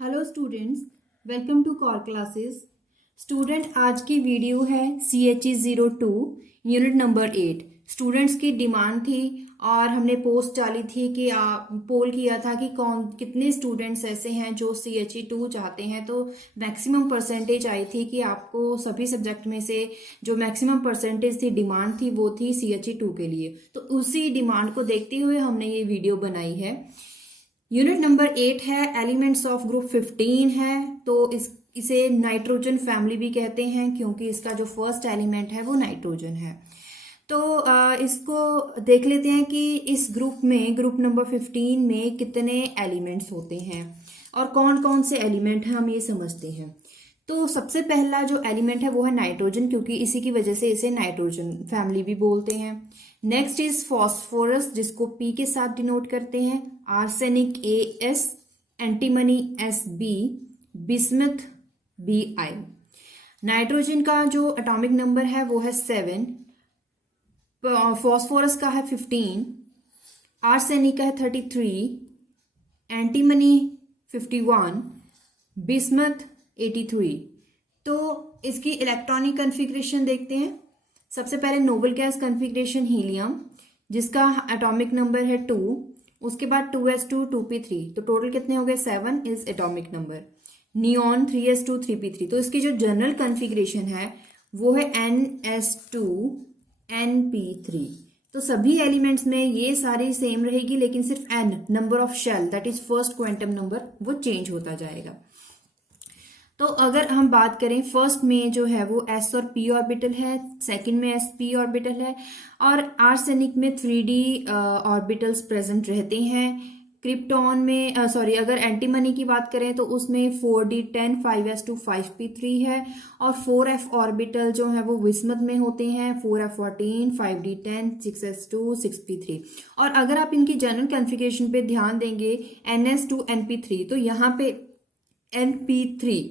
Hello students, welcome to core classes. Student, आज की video है CHE02 यूनिट नंबर 8। स्टूडेंट्स की डिमांड थी और हमने पोस्ट डाली थी कि पोल किया था कि कितने स्टूडेंट्स ऐसे हैं जो CHE2 चाहते हैं। तो मैक्सिमम परसेंटेज आई थी कि आपको सभी सब्जेक्ट में से जो मैक्सिमम परसेंटेज थी, डिमांड थी, वो थी CHE2 के लिए। तो उसी डिमांड को देखते हुए हमने ये वीडियो बनाई है। यूनिट नंबर 8 है, एलिमेंट्स ऑफ ग्रुप 15 है। तो इसे नाइट्रोजन फैमिली भी कहते हैं क्योंकि इसका जो फर्स्ट एलिमेंट है वो नाइट्रोजन है। तो इसको देख लेते हैं कि इस ग्रुप में, ग्रुप नंबर 15 में कितने एलिमेंट्स होते हैं और कौन कौन से एलिमेंट हैं, हम ये समझते हैं। तो सबसे पहला जो एलिमेंट है वो है नाइट्रोजन, क्योंकि इसी की वजह से इसे नाइट्रोजन फैमिली भी बोलते हैं। नेक्स्ट इज फॉस्फोरस, जिसको P के साथ डिनोट करते हैं। Arsenic AS, antimony SB, bismuth BI। Nitrogen का जो एटॉमिक नंबर है वो है 7, फॉस्फोरस का है 15, आर्सेनिक का है 33, एंटीमनी 51, बिस्मथ 83। तो इसकी इलेक्ट्रॉनिक कन्फिग्रेशन देखते हैं। सबसे पहले नोबल गैस कन्फिग्रेशन हीलियम, जिसका एटॉमिक नंबर है 2। उसके बाद 2s2 2p3, तो टोटल कितने हो गए? 7 is atomic number. Neon 3s2 3p3। तो इसकी जो जनरल कन्फिग्रेशन है वो है ns2 np3। तो सभी एलिमेंट्स में ये सारी सेम रहेगी, लेकिन सिर्फ n number of shell, that is first quantum number, वो चेंज होता जाएगा। तो अगर हम बात करें, फर्स्ट में जो है वो s और p ऑर्बिटल है, सेकंड में sp ऑर्बिटल है, और आर्सेनिक में 3d ऑर्बिटल्स प्रेजेंट रहते हैं। क्रिप्टॉन में अगर एंटीमनी की बात करें तो उसमें 4d10 5s2 5p3 है, और 4f ऑर्बिटल जो है वो विस्मथ में होते हैं, 4f14 5d10 6s2 6p3। और अगर आप इनकी जनरल कॉन्फ़िगरेशन पे ध्यान देंगे, ns2 np3, तो यहाँ पे np3,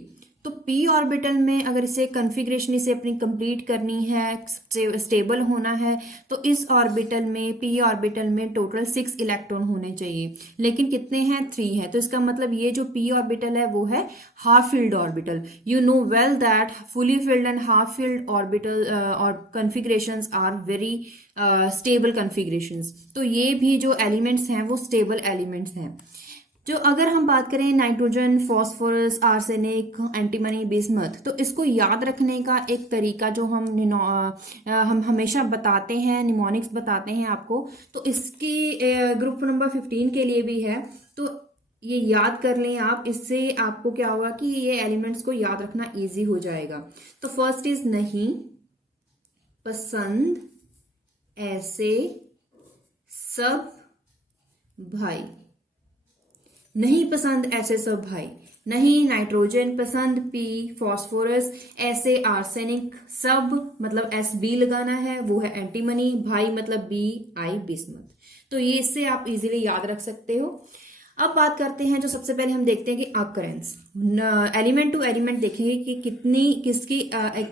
तो p ऑर्बिटल में अगर इसे कॉन्फ़िगरेशन इसे अपनी कंप्लीट करनी है, स्टेबल होना है, तो इस ऑर्बिटल में, p ऑर्बिटल में टोटल 6 इलेक्ट्रॉन होने चाहिए, लेकिन कितने हैं? 3 है। तो इसका मतलब ये जो p ऑर्बिटल है वो है half filled orbital. You know well that fully filled and half filled orbital और configurations are very stable configurations. तो ये भी जो एलिमेंट्स हैं वो स्टेबल एलिमेंट्स हैं। जो अगर हम बात करें nitrogen, phosphorus, arsenic, antimony, bismuth, तो इसको याद रखने का एक तरीका जो हम हमेशा बताते हैं, निमोनिक्स बताते हैं आपको, तो इसकी ग्रुप नंबर 15 के लिए भी है। तो ये याद कर लें आप, इससे आपको क्या होगा कि ये एलिमेंट्स को याद रखना इजी हो जाएगा। तो फर्स्ट इज नहीं पसंद ऐसे सब भाई। नहीं पसंद ऐसे सब भाई, नहीं नाइट्रोजन पसंद p, फॉस्फोरस ऐसे आर्सेनिक, सब मतलब SB लगाना है, वो है एंटीमनी, भाई मतलब BI बिस्मथ। तो ये इससे आप इजीली याद रख सकते हो। अब बात करते हैं, जो सबसे पहले हम देखते हैं कि अकरेंस, एलिमेंट टू एलिमेंट देखेंगे कि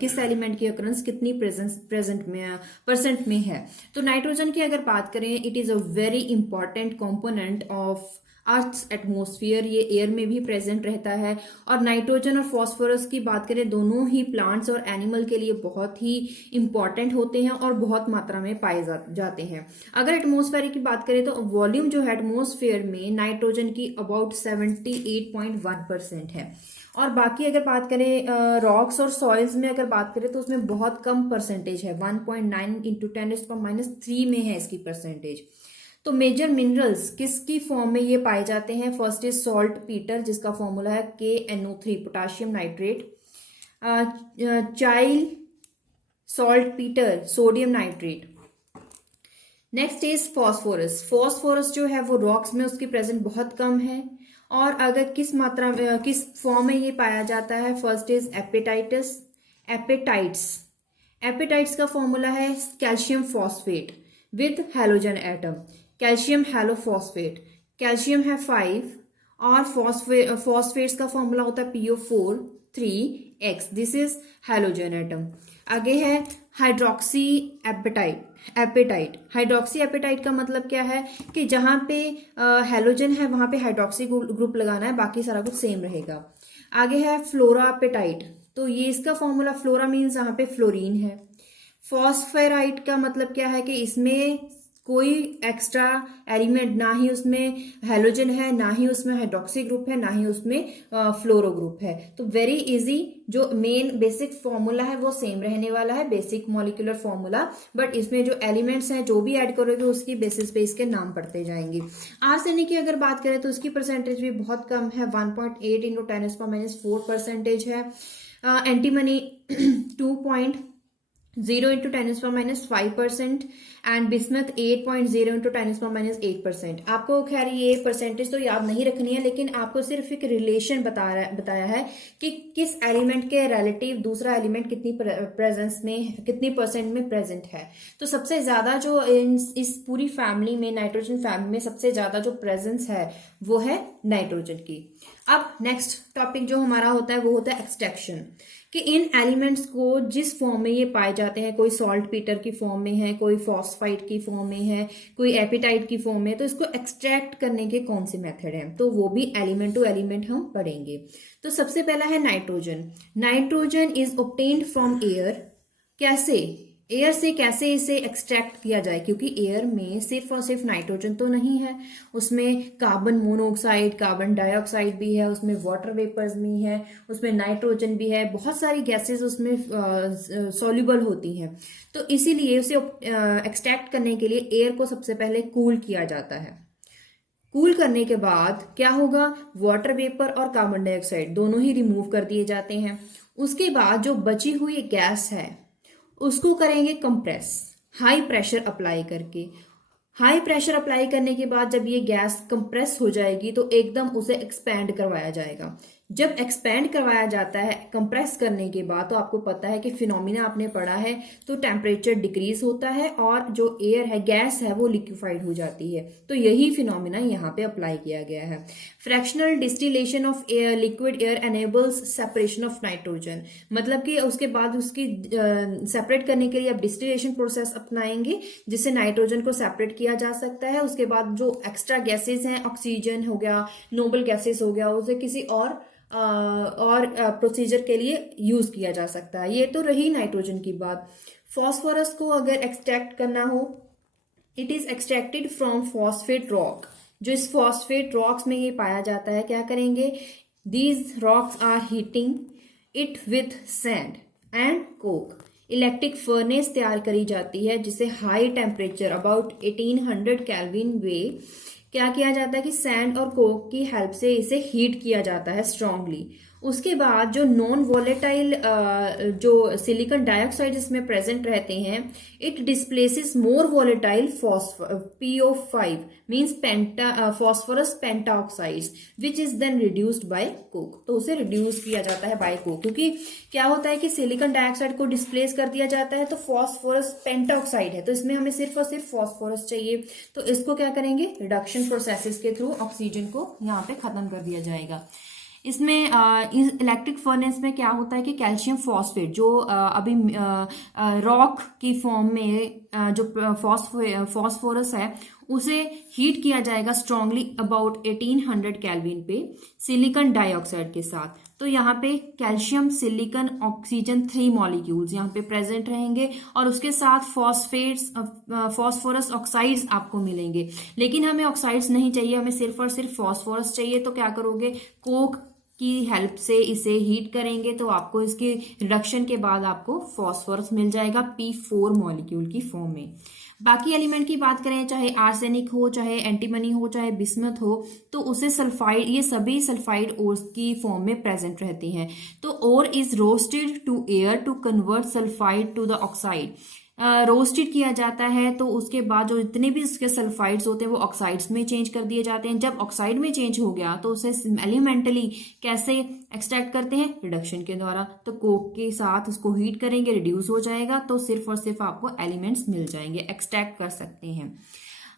किस एलिमेंट की अकरेंस कितनी प्रेजेंट में परसेंट में है। तो नाइट्रोजन की अगर बात करें, it is a very important component of earth atmosphere, ये एयर में भी प्रेजेंट रहता है। और नाइट्रोजन और फॉस्फोरस की बात करें, दोनों ही प्लांट्स और एनिमल के लिए बहुत ही इंपॉर्टेंट होते हैं और बहुत मात्रा में पाए जाते हैं। अगर एटमॉस्फेयर की बात करें तो वॉल्यूम जो है एटमॉस्फेयर में नाइट्रोजन की अबाउट 78.1% है। और बाकी अगर बात करें रॉक्स और सॉइल्स में अगर बात करें तो उसमें बहुत कम परसेंटेज है, 1.9 × 10⁻³ में है इसकी परसेंटेज। तो मेजर मिनरल्स किसकी फॉर्म में ये पाए जाते हैं? फर्स्ट इज सॉल्ट पीटर, जिसका फॉर्मूला है KNO3 पोटाशियम नाइट्रेट। चाइल salt Peter sodium nitrate. Next is phosphorus. Phosphorus जो है वो रॉक्स में उसकी प्रेजेंट बहुत कम है। और अगर किस फॉर्म में ये पाया जाता है? फर्स्ट इज एपेटाइट्स का फॉर्मूला है calcium phosphate with halogen atom, calcium halophosphate. Calcium है 5 और फॉस्फेट्स का फॉर्मूला होता है PO4 3X, this is halogen atom. आगे है हाइड्रोक्सी एपेटाइट। हाइड्रोक्सी एपेटाइट का मतलब क्या है कि जहां पे हेलोजन है वहां पे हाइड्रोक्सी ग्रुप लगाना है, बाकी सारा कुछ सेम रहेगा। आगे है फ्लोरा एपेटाइट, तो ये इसका फॉर्मूला, फ्लोरा मीन्स यहाँ पे फ्लोरीन है। फॉस्फेराइट का मतलब क्या है कि इसमें कोई एक्स्ट्रा एलिमेंट, ना ही उसमें हेलोजन है, ना ही उसमें हाइड्रोक्सी ग्रुप है, ना ही उसमें फ्लोरो ग्रुप है। तो वेरी इजी, जो मेन बेसिक फॉर्मूला है वो सेम रहने वाला है, बेसिक मॉलिक्यूलर फॉर्मूला, बट इसमें जो एलिमेंट्स हैं जो भी ऐड करोगे उसकी बेसिस पे इसके नाम पढ़ते जाएंगे। आर्सेनिक की अगर बात करें तो उसकी परसेंटेज भी बहुत कम है, 1.8 इंटू 10⁻⁴% है। Antimony 2.0 into 10⁻⁵% and bismuth 8.0 into 10⁻⁸%। आपको खैर ये परसेंटेज तो याद नहीं रखनी है, लेकिन आपको सिर्फ एक रिलेशन बताया है कि किस एलिमेंट के रिलेटिव दूसरा एलिमेंट कितनी प्रेजेंस में, कितनी परसेंट में प्रेजेंट है। तो सबसे ज्यादा जो इस पूरी फैमिली में, नाइट्रोजन फैमिली में सबसे ज्यादा जो प्रेजेंस है वो है नाइट्रोजन की। अब नेक्स्ट टॉपिक जो हमारा होता है वो होता है एक्सट्रैक्शन, कि इन एलिमेंट्स को जिस फॉर्म में ये पाए जाते हैं, कोई सॉल्ट पीटर की फॉर्म में है, कोई फॉस्फाइड की फॉर्म में है, कोई एपिटाइट की फॉर्म में, तो इसको एक्सट्रैक्ट करने के कौन से मेथड हैं, तो वो भी एलिमेंट टू एलिमेंट हम पढ़ेंगे। तो सबसे पहला है nitrogen. Nitrogen is obtained from air. कैसे? एयर से कैसे इसे एक्सट्रैक्ट किया जाए, क्योंकि एयर में सिर्फ और सिर्फ नाइट्रोजन तो नहीं है, उसमें कार्बन मोनोऑक्साइड, कार्बन डाइऑक्साइड भी है, उसमें वाटर वेपर्स भी है, उसमें नाइट्रोजन भी है, बहुत सारी गैसेस उसमें सॉल्युबल होती हैं। तो इसीलिए उसे एक्सट्रैक्ट करने के लिए एयर को सबसे पहले कूल किया जाता है। कूल करने के बाद क्या होगा, वाटर वेपर और कार्बन डाइऑक्साइड दोनों ही रिमूव कर दिए जाते हैं। उसके बाद जो बची हुई गैस है उसको करेंगे कंप्रेस, हाई प्रेशर अप्लाई करके। हाई प्रेशर अप्लाई करने के बाद जब ये गैस कंप्रेस हो जाएगी तो एकदम उसे एक्सपैंड करवाया जाएगा। जब एक्सपैंड करवाया जाता है कंप्रेस करने के बाद, तो आपको पता है कि फिनोमिना आपने पढ़ा है, तो टेम्परेचर डिक्रीज होता है और जो एयर है, गैस है, वो लिक्विफाइड हो जाती है। तो यही फिनोमिना यहाँ पे अप्लाई किया गया है। Fractional distillation of air, liquid air enables separation of nitrogen, मतलब कि उसके बाद उसकी सेपरेट करने के लिए आप डिस्टिलेशन प्रोसेस अपनाएंगे जिससे नाइट्रोजन को सेपरेट किया जा सकता है। उसके बाद जो एक्स्ट्रा गैसेस हैं, ऑक्सीजन हो गया, नोबल गैसेस हो गया, उसे किसी और प्रोसीजर के लिए यूज किया जा सकता है। ये तो रही नाइट्रोजन की बात। फॉस्फोरस को अगर एक्सट्रैक्ट करना हो, it is extracted from phosphate rock. जो इस फॉस्फेट रॉक्स में ये पाया जाता है, क्या करेंगे, these rocks are heating it with sand and coke. Electric furnace तैयार करी जाती है जिसे हाई टेम्परेचर अबाउट 1800 केल्विन में क्या किया जाता है कि सैंड और कोक की हेल्प से इसे हीट किया जाता है स्ट्रांगली। उसके बाद जो नॉन वॉलेटाइल जो सिलिकॉन डाइऑक्साइड इसमें प्रेजेंट रहते हैं, it displaces more volatile PO5 means phosphorus pentaoxides which is then reduced by coke. तो उसे रिड्यूस किया जाता है बाय कोक, क्योंकि क्या होता है कि सिलिकॉन डाइऑक्साइड को डिस्प्लेस कर दिया जाता है तो फॉस्फोरस पेंटाऑक्साइड है, तो इसमें हमें सिर्फ और सिर्फ फॉस्फोरस चाहिए। तो इसको क्या करेंगे, रिडक्शन प्रोसेसेस के थ्रू ऑक्सीजन को यहाँ पे खत्म कर दिया जाएगा। इसमें इलेक्ट्रिक फर्नेस में क्या होता है कि कैल्शियम फॉस्फेट जो अभी रॉक की फॉर्म में जो फॉस्फोरस है उसे हीट किया जाएगा स्ट्रांगली अबाउट 1800 केल्विन पे सिलिकॉन डाइऑक्साइड के साथ। तो यहाँ पे कैल्शियम, सिलिकॉन, ऑक्सीजन 3 मॉलिक्यूल्स यहाँ पे प्रेजेंट रहेंगे और उसके साथ फॉस्फोरस ऑक्साइड्स आपको मिलेंगे। लेकिन हमें ऑक्साइड्स नहीं चाहिए, हमें सिर्फ और सिर्फ फॉस्फोरस चाहिए। तो क्या करोगे, कोक की हेल्प से इसे हीट करेंगे तो आपको इसके रिडक्शन के बाद आपको फॉस्फोरस मिल जाएगा P4 मॉलिक्यूल की फॉर्म में। बाकी एलिमेंट की बात करें, चाहे आर्सेनिक हो, चाहे एंटीमनी हो, चाहे बिस्मथ हो, तो उसे सल्फाइड, ये सभी सल्फाइड ओर्स की फॉर्म में प्रेजेंट रहते हैं। तो ore is roasted to air to convert sulphide to the oxide. Roasted किया जाता है तो उसके बाद जो जितने भी उसके सल्फाइड्स होते हैं वो ऑक्साइड्स में चेंज कर दिए जाते हैं। जब ऑक्साइड में चेंज हो गया तो उसे एलिमेंटली कैसे एक्सट्रैक्ट करते हैं, रिडक्शन के द्वारा। तो कोक के साथ उसको हीट करेंगे, रिड्यूस हो जाएगा, तो सिर्फ और सिर्फ आपको एलिमेंट्स मिल जाएंगे, एक्सट्रैक्ट कर सकते हैं।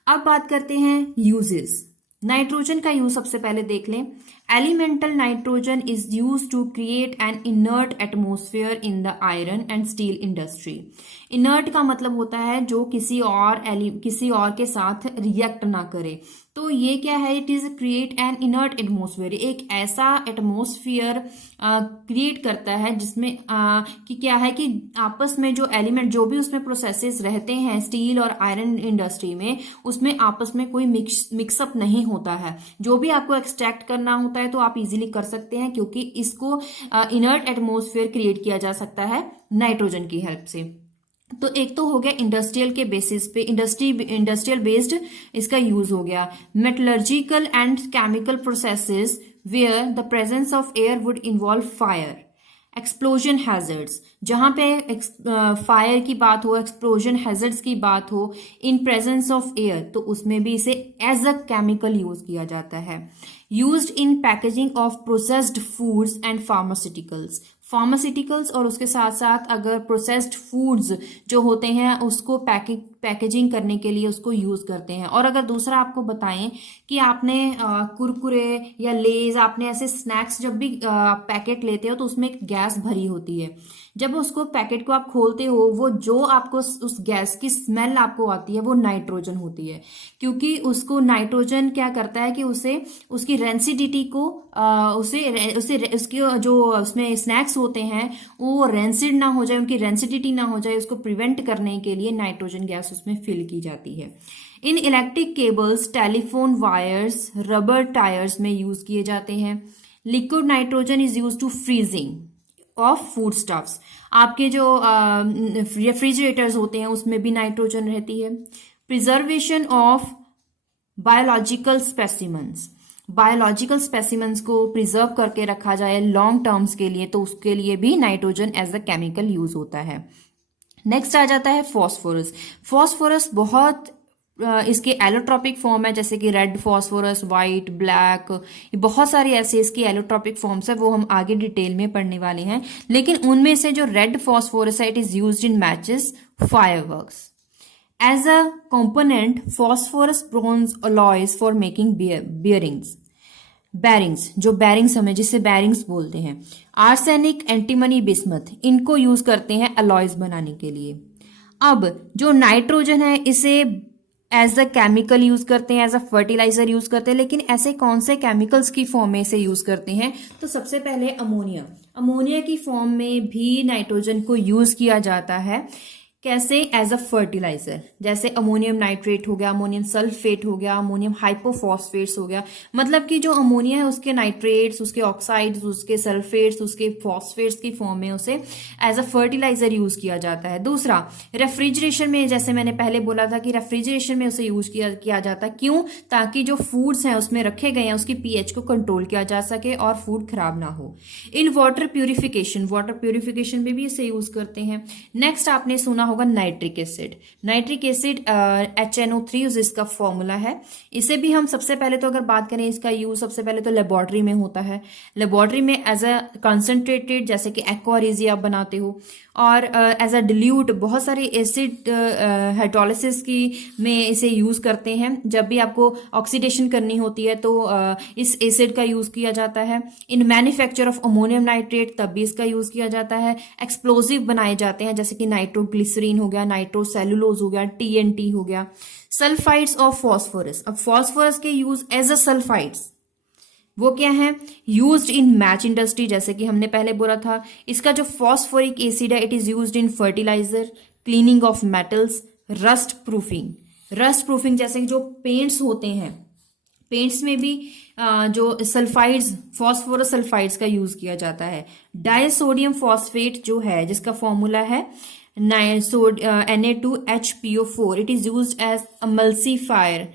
अब बात करते हैं यूजेस। नाइट्रोजन का यूज सबसे पहले देख लें। Elemental nitrogen is used to create an inert atmosphere in the iron and steel industry. Inert का मतलब होता है जो किसी और के साथ रिएक्ट ना करे. तो ये क्या है, it is create an inert atmosphere, एक ऐसा एटमोसफियर क्रिएट करता है जिसमें कि क्या है कि आपस में जो एलिमेंट, जो भी उसमें प्रोसेसेस रहते हैं स्टील और आयरन इंडस्ट्री में, उसमें आपस में कोई मिक्सअप नहीं होता है. जो भी आपको एक्सट्रैक्ट करना होता है तो आप इजीली कर सकते हैं, क्योंकि इसको इनर्ट एटमोसफियर क्रिएट किया जा सकता है नाइट्रोजन की हेल्प से. तो एक तो हो गया इंडस्ट्रियल के बेसिस पे, इंडस्ट्रियल बेस्ड इसका यूज हो गया. Metallurgical and chemical processes where the presence of air would involve fire. Explosion hazards, जहां पे फायर की बात हो, एक्सप्लोजन हैजर्ड्स की बात हो इन प्रेजेंस ऑफ एयर, तो उसमें भी इसे एज अ केमिकल यूज किया जाता है. Used in packaging of processed foods and pharmaceuticals. Pharmaceuticals और उसके साथ साथ अगर प्रोसेस्ड फूड्स जो होते हैं उसको पैकेजिंग करने के लिए उसको यूज करते हैं. और अगर दूसरा आपको बताएं कि आपने कुरकुरे या लेज, आपने ऐसे स्नैक्स जब भी पैकेट लेते हो तो उसमें एक गैस भरी होती है. जब उसको पैकेट को आप खोलते हो, वो जो आपको उस गैस की स्मेल आपको आती है वो नाइट्रोजन होती है, क्योंकि उसको नाइट्रोजन क्या करता है कि उसे उसकी रेंसिडिटी को उसकी जो उसमें स्नैक्स होते हैं वो रेंसिड ना हो जाए, उनकी रेंसिडिटी ना हो जाए, उसको प्रिवेंट करने के लिए नाइट्रोजन गैस उसमें फिल की जाती है. इन electric cables, telephone wires, rubber tyres में यूज किए जाते हैं. Liquid nitrogen is use to freezing of food stuffs. आपके जो रेफ्रिजरेटर्स होते हैं उसमें भी नाइट्रोजन रहती है. Preservation of biological specimens. Biological specimens को प्रिजर्व करके रखा जाए लॉन्ग टर्म्स के लिए, तो उसके लिए भी nitrogen as a chemical use होता है. नेक्स्ट आ जाता है फॉस्फोरस. फॉस्फोरस बहुत इसके एलोट्रॉपिक फॉर्म है, जैसे कि रेड फॉस्फोरस, वाइट, ब्लैक, बहुत सारी ऐसे इसकी एलोट्रॉपिक फॉर्म्स है, वो हम आगे डिटेल में पढ़ने वाले हैं. लेकिन उनमें से जो रेड फॉस्फोरस है, it is used in matches, fireworks. As a component, phosphorus bronze alloys for making bearings, जो बैरिंग्स हमें जिसे बैरिंग्स बोलते हैं. आर्सेनिक, एंटीमनी, बिस्मथ, इनको यूज करते हैं अलॉयज बनाने के लिए. अब जो नाइट्रोजन है इसे एज अ केमिकल यूज करते हैं, एज अ फर्टिलाइजर यूज करते हैं. लेकिन ऐसे कौन से केमिकल्स की फॉर्म में इसे यूज करते हैं? तो सबसे पहले अमोनिया की फॉर्म में भी नाइट्रोजन को यूज किया जाता है. कैसे? As a fertilizer. जैसे अमोनियम नाइट्रेट हो गया, अमोनियम सल्फेट हो गया, अमोनियम हाइपोफॉस्फेट्स हो गया. मतलब कि जो अमोनिया है उसके नाइट्रेट्स, उसके ऑक्साइड्स, उसके सल्फेट्स, उसके फॉस्फेट्स की फॉर्म में उसे एज अ फर्टिलाइजर यूज किया जाता है. दूसरा, रेफ्रिजरेशन में, जैसे मैंने पहले बोला था कि रेफ्रिजरेशन में उसे यूज किया जाता है. क्यों? ताकि जो फूड्स हैं उसमें रखे गए हैं उसकी पीएच को कंट्रोल किया जा सके और फूड खराब ना हो. इन वाटर प्यूरिफिकेशन में भी इसे यूज करते हैं. नेक्स्ट आपने सुना होगा नाइट्रिक एसिड. HNO3 इसका फॉर्मूला है. इसे भी हम सबसे पहले तो अगर बात करें इसका यूज सबसे पहले तो लेबोरेटरी में होता है. लेबोरेटरी में एज अ कंसंट्रेटेड, जैसे कि एक्वा रेजी आप बनाते हो, और एज अ डिल्यूट बहुत सारे एसिड हाइड्रोलिसिस की में इसे यूज करते हैं. जब भी आपको ऑक्सीडेशन करनी होती है तो इस एसिड का यूज किया जाता है. इन मैन्युफैक्चर ऑफ अमोनियम नाइट्रेट तब भी इसका यूज किया जाता है. एक्सप्लोजिव बनाए जाते हैं, जैसे कि नाइट्रोग्लिसरीन हो गया, नाइट्रोसेलुलोज हो गया, TNT हो गया. Sulphides of phosphorus. अब फॉस्फोरस के यूज एज अ सल्फाइड्स वो क्या है? यूज्ड इन मैच इंडस्ट्री, जैसे कि हमने पहले बोला था. इसका जो फॉस्फोरिक एसिड है, it is used in fertilizer, cleaning of metals, rust proofing जैसे कि जो पेंट्स होते हैं, पेंट्स में भी जो सल्फाइड्स, फॉस्फोरस सल्फाइड्स का यूज किया जाता है. डाइसोडियम फॉस्फेट जो है, जिसका फॉर्मूला है Na2HPO4, it is used as emulsifier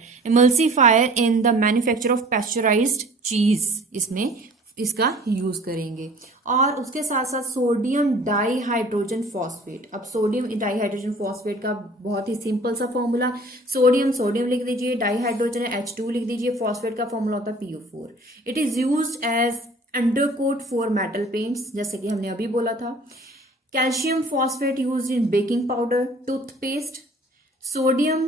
in the manufacture of pasteurized cheese. इसमें इसका यूज करेंगे. और उसके साथ साथ सोडियम डाइहाइड्रोजन फॉस्फेट. अब सोडियम डाइहाइड्रोजन फॉस्फेट का बहुत ही सिंपल सा फॉर्मूला, सोडियम लिख दीजिए, डाइहाइड्रोजन H2 लिख दीजिए, फॉस्फेट का फॉर्मूला होता है PO4. It is used as undercoat for metal paints, जैसे कि हमने अभी बोला था. Calcium phosphate used in baking powder, toothpaste. Sodium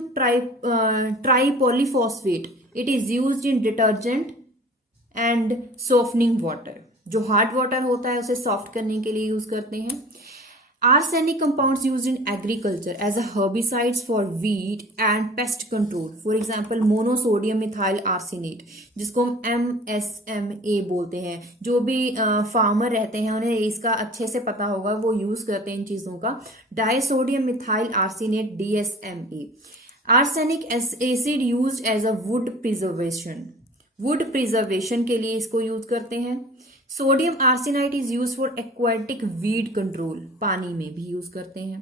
tripolyphosphate, it is used in detergent. And softening water, जो हार्ड वाटर होता है उसे सॉफ्ट करने के लिए यूज करते हैं। Arsenic compounds used in agriculture as a herbicides for weed and pest control. For example, monosodium methyl arsenate, जिसको हम MSMA बोलते हैं। जो भी फार्मर रहते हैं उन्हें इसका अच्छे से पता होगा, वो यूज करते हैं इन चीजों का। Disodium methyl arsenate DSMA। Arsenic acid used as a wood preservation, wood preservation के लिए इसको यूज करते हैं। Sodium arsenite is use for aquatic weed control, पानी में भी यूज करते हैं।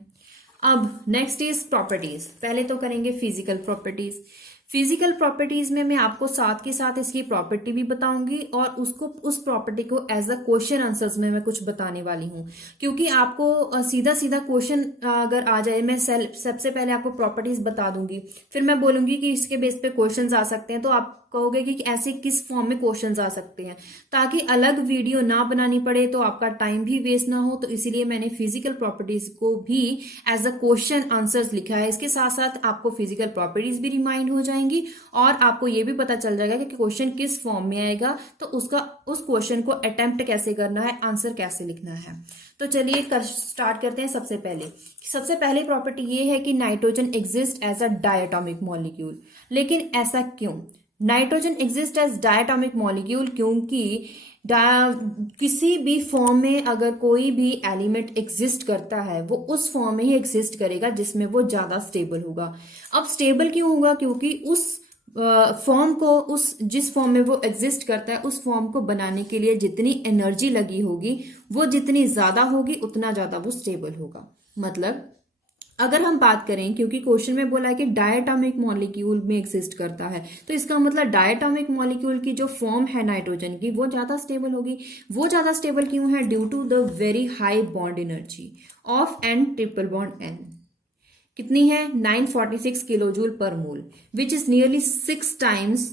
अब नेक्स्ट इज प्रॉपर्टीज। पहले तो करेंगे फिजिकल प्रॉपर्टीज। फिजिकल प्रॉपर्टीज में मैं आपको साथ के साथ इसकी प्रॉपर्टी भी बताऊंगी और उसको उस प्रॉपर्टी को एज अ क्वेश्चन आंसर्स में मैं कुछ बताने वाली हूं, क्योंकि आपको सीधा सीधा क्वेश्चन अगर आ जाए, मैं सबसे पहले आपको प्रॉपर्टीज बता दूंगी, फिर मैं बोलूंगी कि इसके बेस पे क्वेश्चंस आ सकते हैं, तो आप कहोगे कि ऐसे किस फॉर्म में क्वेश्चंस आ सकते हैं। ताकि अलग वीडियो ना बनानी पड़े तो आपका टाइम भी वेस्ट ना हो, तो इसीलिए मैंने फिजिकल प्रॉपर्टीज को भी एज अ क्वेश्चन आंसर्स लिखा है। इसके साथ साथ आपको फिजिकल प्रॉपर्टीज भी रिमाइंड हो जाएंगी और आपको ये भी पता चल जाएगा कि क्वेश्चन किस फॉर्म में आएगा, तो उस क्वेश्चन को अटेम्प्ट कैसे करना है, आंसर कैसे लिखना है। तो चलिए स्टार्ट करते हैं। सबसे पहले प्रॉपर्टी ये है कि nitrogen exist as a diatomic molecule. लेकिन ऐसा क्यों? Nitrogen exist as diatomic molecule क्योंकि किसी भी फॉर्म में अगर कोई भी एलिमेंट एग्जिस्ट करता है वो उस फॉर्म में ही एग्जिस्ट करेगा जिसमें वो ज्यादा स्टेबल होगा। अब स्टेबल क्यों होगा? क्योंकि उस फॉर्म को, जिस फॉर्म में वो एग्जिस्ट करता है उस फॉर्म को बनाने के लिए जितनी एनर्जी लगी होगी वो जितनी ज्यादा होगी उतना ज्यादा वो स्टेबल होगा। मतलब अगर हम बात करें, क्योंकि क्वेश्चन में बोला है कि डायटोमिक मॉलिक्यूल में एग्जिस्ट करता है, तो इसका मतलब डायटोमिक मॉलिक्यूल की जो फॉर्म है नाइट्रोजन की वो ज्यादा स्टेबल होगी। वो ज्यादा स्टेबल क्यों है? Due to the very high bond energy of N triple bond N। कितनी है? 946 kilo joule per mole, which is nearly 6 times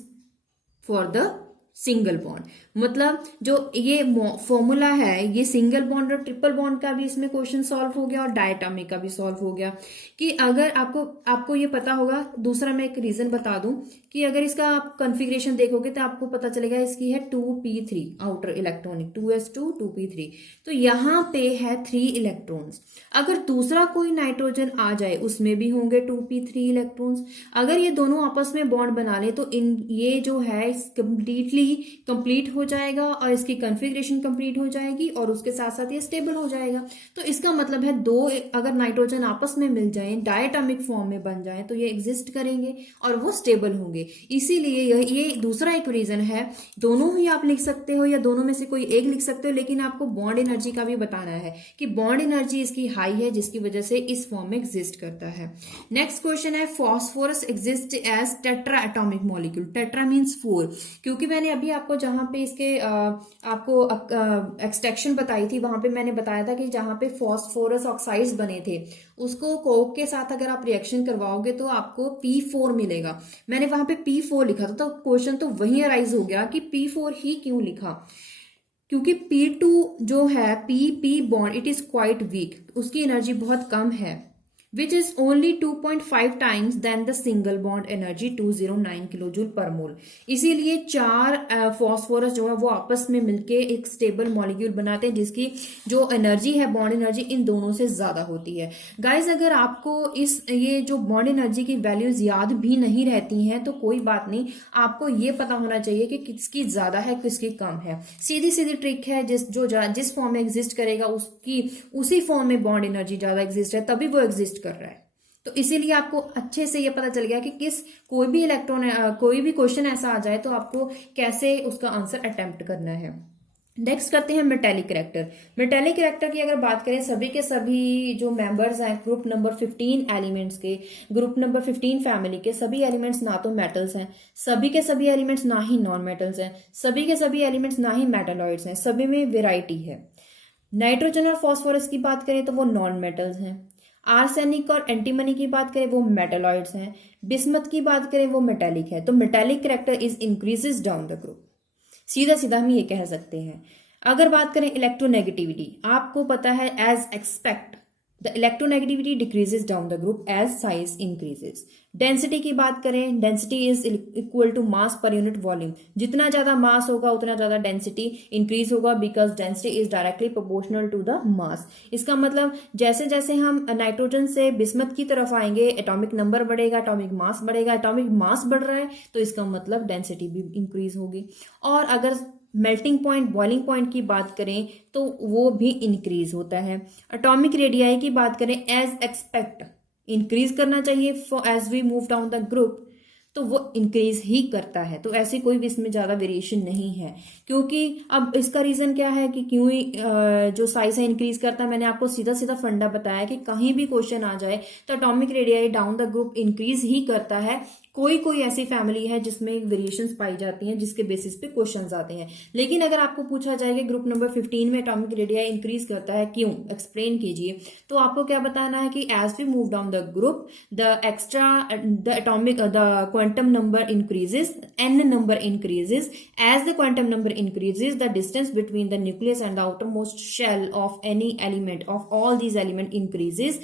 for the single bond. मतलब जो ये फॉर्मूला है, ये सिंगल बॉन्ड और ट्रिपल बॉन्ड का भी इसमें क्वेश्चन सॉल्व हो गया और डायटोमिक का भी सॉल्व हो गया। कि अगर आपको ये पता होगा, दूसरा मैं एक रीजन बता दूं कि अगर इसका आप कॉन्फ़िगरेशन देखोगे तो आपको पता चलेगा इसकी है 2p3 outer electronic, 2s2 2p3, तो यहाँ पे है 3 इलेक्ट्रॉन्स। अगर दूसरा कोई नाइट्रोजन आ जाए उसमें भी होंगे 2p3 इलेक्ट्रॉन्स। अगर ये दोनों आपस में बॉन्ड बना ले तो ये जो है कंप्लीटली कंप्लीट हो जाएगा और इसकी कॉन्फ़िगरेशन कंप्लीट हो जाएगी और उसके साथ साथ ये स्टेबल हो जाएगा। तो इसका मतलब है दो अगर नाइट्रोजन आपस में मिल जाए, डायटोमिक फॉर्म में बन जाए, तो ये एग्जिस्ट करेंगे और वो स्टेबल होंगे। इसीलिए ये दूसरा एक रीजन है। दोनों ही आप लिख सकते हो या दोनों में से कोई एक लिख सकते हो, लेकिन आपको बॉन्ड एनर्जी का भी बताना है कि बॉन्ड एनर्जी इसकी हाई है जिसकी वजह से इस फॉर्म में एग्जिस्ट करता है। नेक्स्ट क्वेश्चन है, phosphorus exist as tetra atomic molecule. Tetra means 4, क्योंकि मैंने अभी आपको जहां पे इसके आपको एक्सट्रैक्शन बताई थी वहां पे मैंने बताया था कि जहां पे फॉस्फोरस ऑक्साइड्स बने थे उसको कोक के साथ अगर आप रिएक्शन करवाओगे तो आपको P4 मिलेगा। मैंने वहां पे P4 लिखा था, तो क्वेश्चन तो वही अराइज हो गया कि P4 ही क्यों लिखा, क्योंकि P2 जो है P bond it is quite weak, उसकी एनर्जी बहुत कम है, which is only 2.5 times than the single bond energy 209 kilojoule पर मोल। इसीलिए 4 फॉस्फोरस जो है वो आपस में मिलके एक स्टेबल मॉलिक्यूल बनाते हैं जिसकी जो एनर्जी है, बॉन्ड एनर्जी, इन दोनों से ज्यादा होती है। गाइज अगर आपको ये जो बॉन्ड एनर्जी की वैल्यूज याद भी नहीं रहती हैं तो कोई बात नहीं, आपको ये पता होना चाहिए कि किसकी ज्यादा है किसकी कम है। सीधी सीधी ट्रिक है, जिस फॉर्म में एग्जिस्ट करेगा उसी फॉर्म में बॉन्ड एनर्जी ज्यादा एग्जिस्ट है, तभी वो एग्जिस्ट कर रहा है। तो इसीलिए आपको अच्छे से ये पता चल गया कि कोई भी क्वेश्चन ऐसा आ जाए तो आपको कैसे उसका आंसर अटेम्प्ट करना है। नेक्स्ट करते हैं मेटेलिक कैरेक्टर। मेटेलिक कैरेक्टर की अगर बात करें, सभी के सभी जो मेंबर्स हैं ग्रुप नंबर 15 एलिमेंट्स के, ग्रुप नंबर 15 फैमिली के सभी एलिमेंट्स ना तो मेटल्स हैं, सभी के सभी एलिमेंट्स ना ही नॉन मेटल्स हैं, सभी के सभी एलिमेंट्स ना ही मेटालॉइड्स हैं, सभी में वेराइटी है। नाइट्रोजन और फॉस्फोरस की बात करें तो वो नॉन मेटल्स हैं। आर्सेनिक और एंटीमनी की बात करें वो मेटालॉइड्स हैं। बिस्मथ की बात करें वो मेटेलिक है। तो metallic character is increases down the group, सीधा सीधा हम ये कह सकते हैं। अगर बात करें इलेक्ट्रोनेगेटिविटी, आपको पता है as expect the electronegativity decreases down the group as size increases. Density की बात करें, density is equal to mass per unit volume. जितना ज्यादा मास होगा उतना ज्यादा डेंसिटी इंक्रीज होगा, because density is directly proportional to the mass. इसका मतलब जैसे जैसे हम नाइट्रोजन से बिस्मथ की तरफ आएंगे, एटॉमिक नंबर बढ़ेगा, एटॉमिक मास बढ़ेगा। एटॉमिक मास बढ़ रहा है तो इसका मतलब डेंसिटी भी इंक्रीज होगी। और अगर मेल्टिंग पॉइंट, बॉइलिंग पॉइंट की बात करें तो वो भी इंक्रीज होता है। एटॉमिक रेडियाई की बात करें, एज एक्सपेक्ट इंक्रीज करना चाहिए for as we move down the group, तो वो इंक्रीज ही करता है। तो ऐसी कोई भी इसमें ज्यादा वेरिएशन नहीं है, क्योंकि अब इसका रीजन क्या है कि क्यों जो साइज है इंक्रीज करता है। मैंने आपको सीधा सीधा फंडा बताया कि कहीं भी क्वेश्चन आ जाए तो atomic radii down the group increase ही करता है। कोई कोई ऐसी फैमिली है जिसमें वेरिएशंस पाई जाती हैं जिसके बेसिस पे क्वेश्चंस आते हैं। लेकिन अगर आपको पूछा जाए कि ग्रुप नंबर 15 में एटॉमिक रेडियाई इंक्रीज करता है, क्यों, एक्सप्लेन कीजिए, तो आपको क्या बताना है कि as we move down the group the quantum number increases, n number increases. As the quantum number increases, the distance between the nucleus and the outermost shell of any element, of all these elements, increases.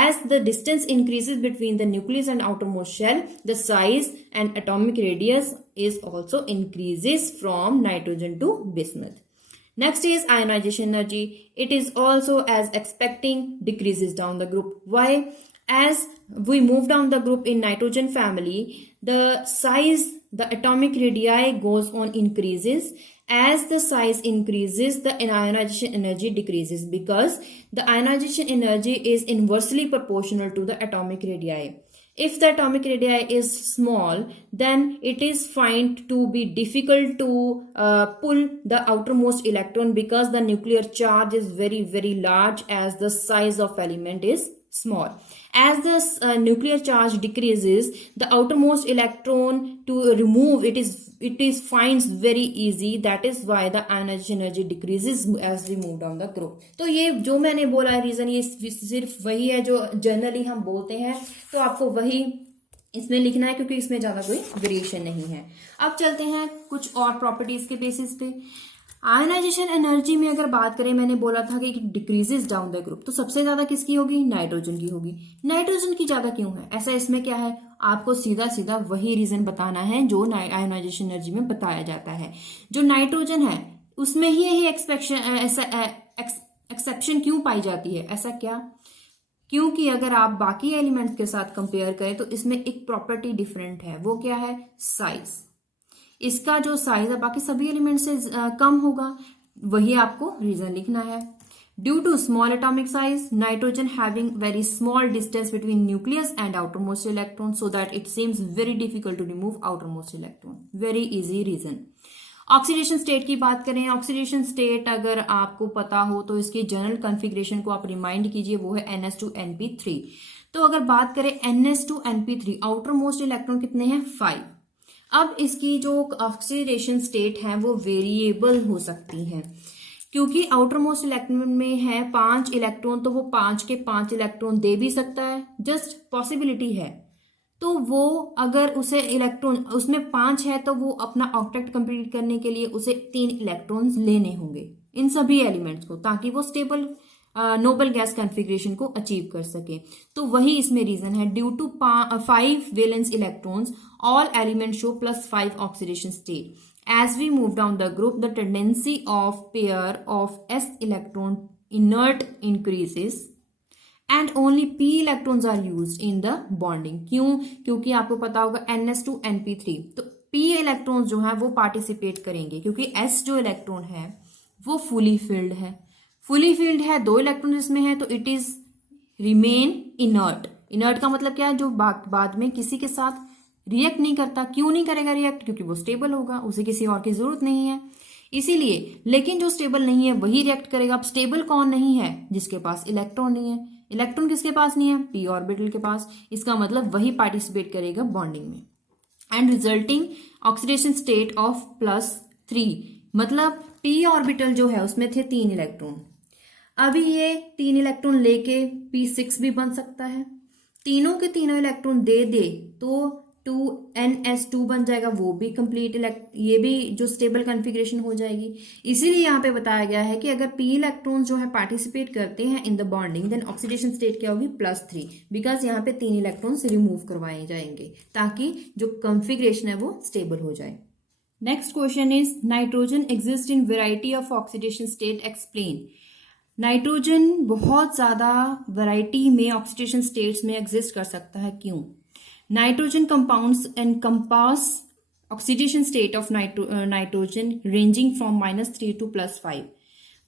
As the distance increases between the nucleus and outermost shell, the size and atomic radius is also increases from nitrogen to bismuth. Next is ionization energy. It is also, as expecting, decreases down the group. Why? As we move down the group in nitrogen family, the size, the atomic radii goes on increases. As the size increases, the ionization energy decreases, because the ionization energy is inversely proportional to the atomic radii. If the atomic radii is small, then it is find to be difficult to pull the outermost electron, because the nuclear charge is very very large as the size of element is small. As the nuclear charge decreases, the outermost electron to remove it is finds very easy. That is why the ionization energy decreases as we move down the group. तो ये जो मैंने बोला है reason, ये सिर्फ वही है जो जनरली हम बोलते हैं, तो आपको वही इसमें लिखना है, क्योंकि इसमें ज्यादा कोई वेरिएशन नहीं है। अब चलते हैं कुछ और प्रॉपर्टीज के बेसिस पे। आयनाइजेशन एनर्जी में अगर बात करें, मैंने बोला था कि डिक्रीजेस डाउन द ग्रुप, तो सबसे ज्यादा किसकी होगी? नाइट्रोजन की होगी। नाइट्रोजन की ज्यादा क्यों है? ऐसा इसमें क्या है, आपको सीधा सीधा वही रीजन बताना है जो आयनाइजेशन एनर्जी में बताया जाता है। जो नाइट्रोजन है उसमें ही यही एक्सेप्शन क्यों पाई जाती है? ऐसा क्या? क्योंकि अगर आप बाकी एलिमेंट्स के साथ कंपेयर करें तो इसमें एक प्रॉपर्टी डिफरेंट है। वो क्या है? साइज। इसका जो साइज है बाकी सभी एलिमेंट से कम होगा, वही आपको रीजन लिखना है। Due to small atomic size, nitrogen having very small distance between nucleus and outermost electron, so that it seems very difficult to remove outermost electron. Very easy reason. Oxidation state की बात करें, oxidation state अगर आपको पता हो तो इसकी general configuration को आप रिमाइंड कीजिए, वो है NS2NP3। तो अगर बात करें NS2NP3, आउटर मोस्ट इलेक्ट्रॉन कितने हैं? 5। अब इसकी जो ऑक्सीडेशन स्टेट है वो वेरिएबल हो सकती है, क्योंकि आउटर मोस्ट इलेक्ट्रॉन में है 5 इलेक्ट्रॉन, तो वो 5 के 5 इलेक्ट्रॉन दे भी सकता है, जस्ट पॉसिबिलिटी है। तो वो अगर उसे इलेक्ट्रॉन उसमें 5 है तो वो अपना ऑक्टेट कंप्लीट करने के लिए उसे 3 इलेक्ट्रॉन्स लेने होंगे इन सभी एलिमेंट्स को, ताकि वो स्टेबल नोबल गैस कॉन्फ़िगरेशन को अचीव कर सके। तो वही इसमें रीजन है। Due to 5 valence electrons, all elements show +5 oxidation state. As we move down the group, the tendency of pair of s electron inert increases and only p electrons are used in the bonding. क्यों? क्योंकि आपको पता होगा NS2NP3, तो p electrons जो है वो participate करेंगे, क्योंकि s जो इलेक्ट्रॉन है वो फुली फिल्ड है। फुली फिल्ड है, 2 इलेक्ट्रॉन इसमें है, तो it is remain inert. Inert का मतलब क्या है? जो बाद में किसी के साथ रिएक्ट नहीं करता। क्यों नहीं करेगा रिएक्ट? क्योंकि वो स्टेबल होगा, उसे किसी और की जरूरत नहीं है, इसीलिए। लेकिन जो स्टेबल नहीं है वही रिएक्ट करेगा। अब स्टेबल कौन नहीं है? जिसके पास इलेक्ट्रॉन नहीं है। इलेक्ट्रॉन किसके पास नहीं है? p ऑर्बिटल के पास। इसका मतलब वही पार्टिसिपेट करेगा बॉन्डिंग में। And resulting oxidation state of +3, मतलब p ऑर्बिटल जो है उसमें थे 3 इलेक्ट्रॉन, अभी ये 3 इलेक्ट्रॉन लेके p6 भी बन सकता है। तीनों के तीनों इलेक्ट्रॉन दे दे तो 2NS2 बन जाएगा, वो भी कंप्लीट ये भी जो स्टेबल कॉन्फ़िगरेशन हो जाएगी। इसीलिए यहाँ पे बताया गया है कि अगर p इलेक्ट्रॉन्स जो है पार्टिसिपेट करते हैं in the bonding, then oxidation state क्या होगी, +3, बिकॉज यहाँ पे 3 इलेक्ट्रॉन्स रिमूव करवाए जाएंगे ताकि जो कॉन्फ़िगरेशन है वो स्टेबल हो जाए। Next question is nitrogen exist in variety of oxidation state, explain. Nitrogen बहुत ज्यादा वैरायटी में ऑक्सीडेशन स्टेट्स में एग्जिस्ट कर सकता है, क्यों? Nitrogen compounds encompass oxidation state of nitrogen ranging from -3 to +5।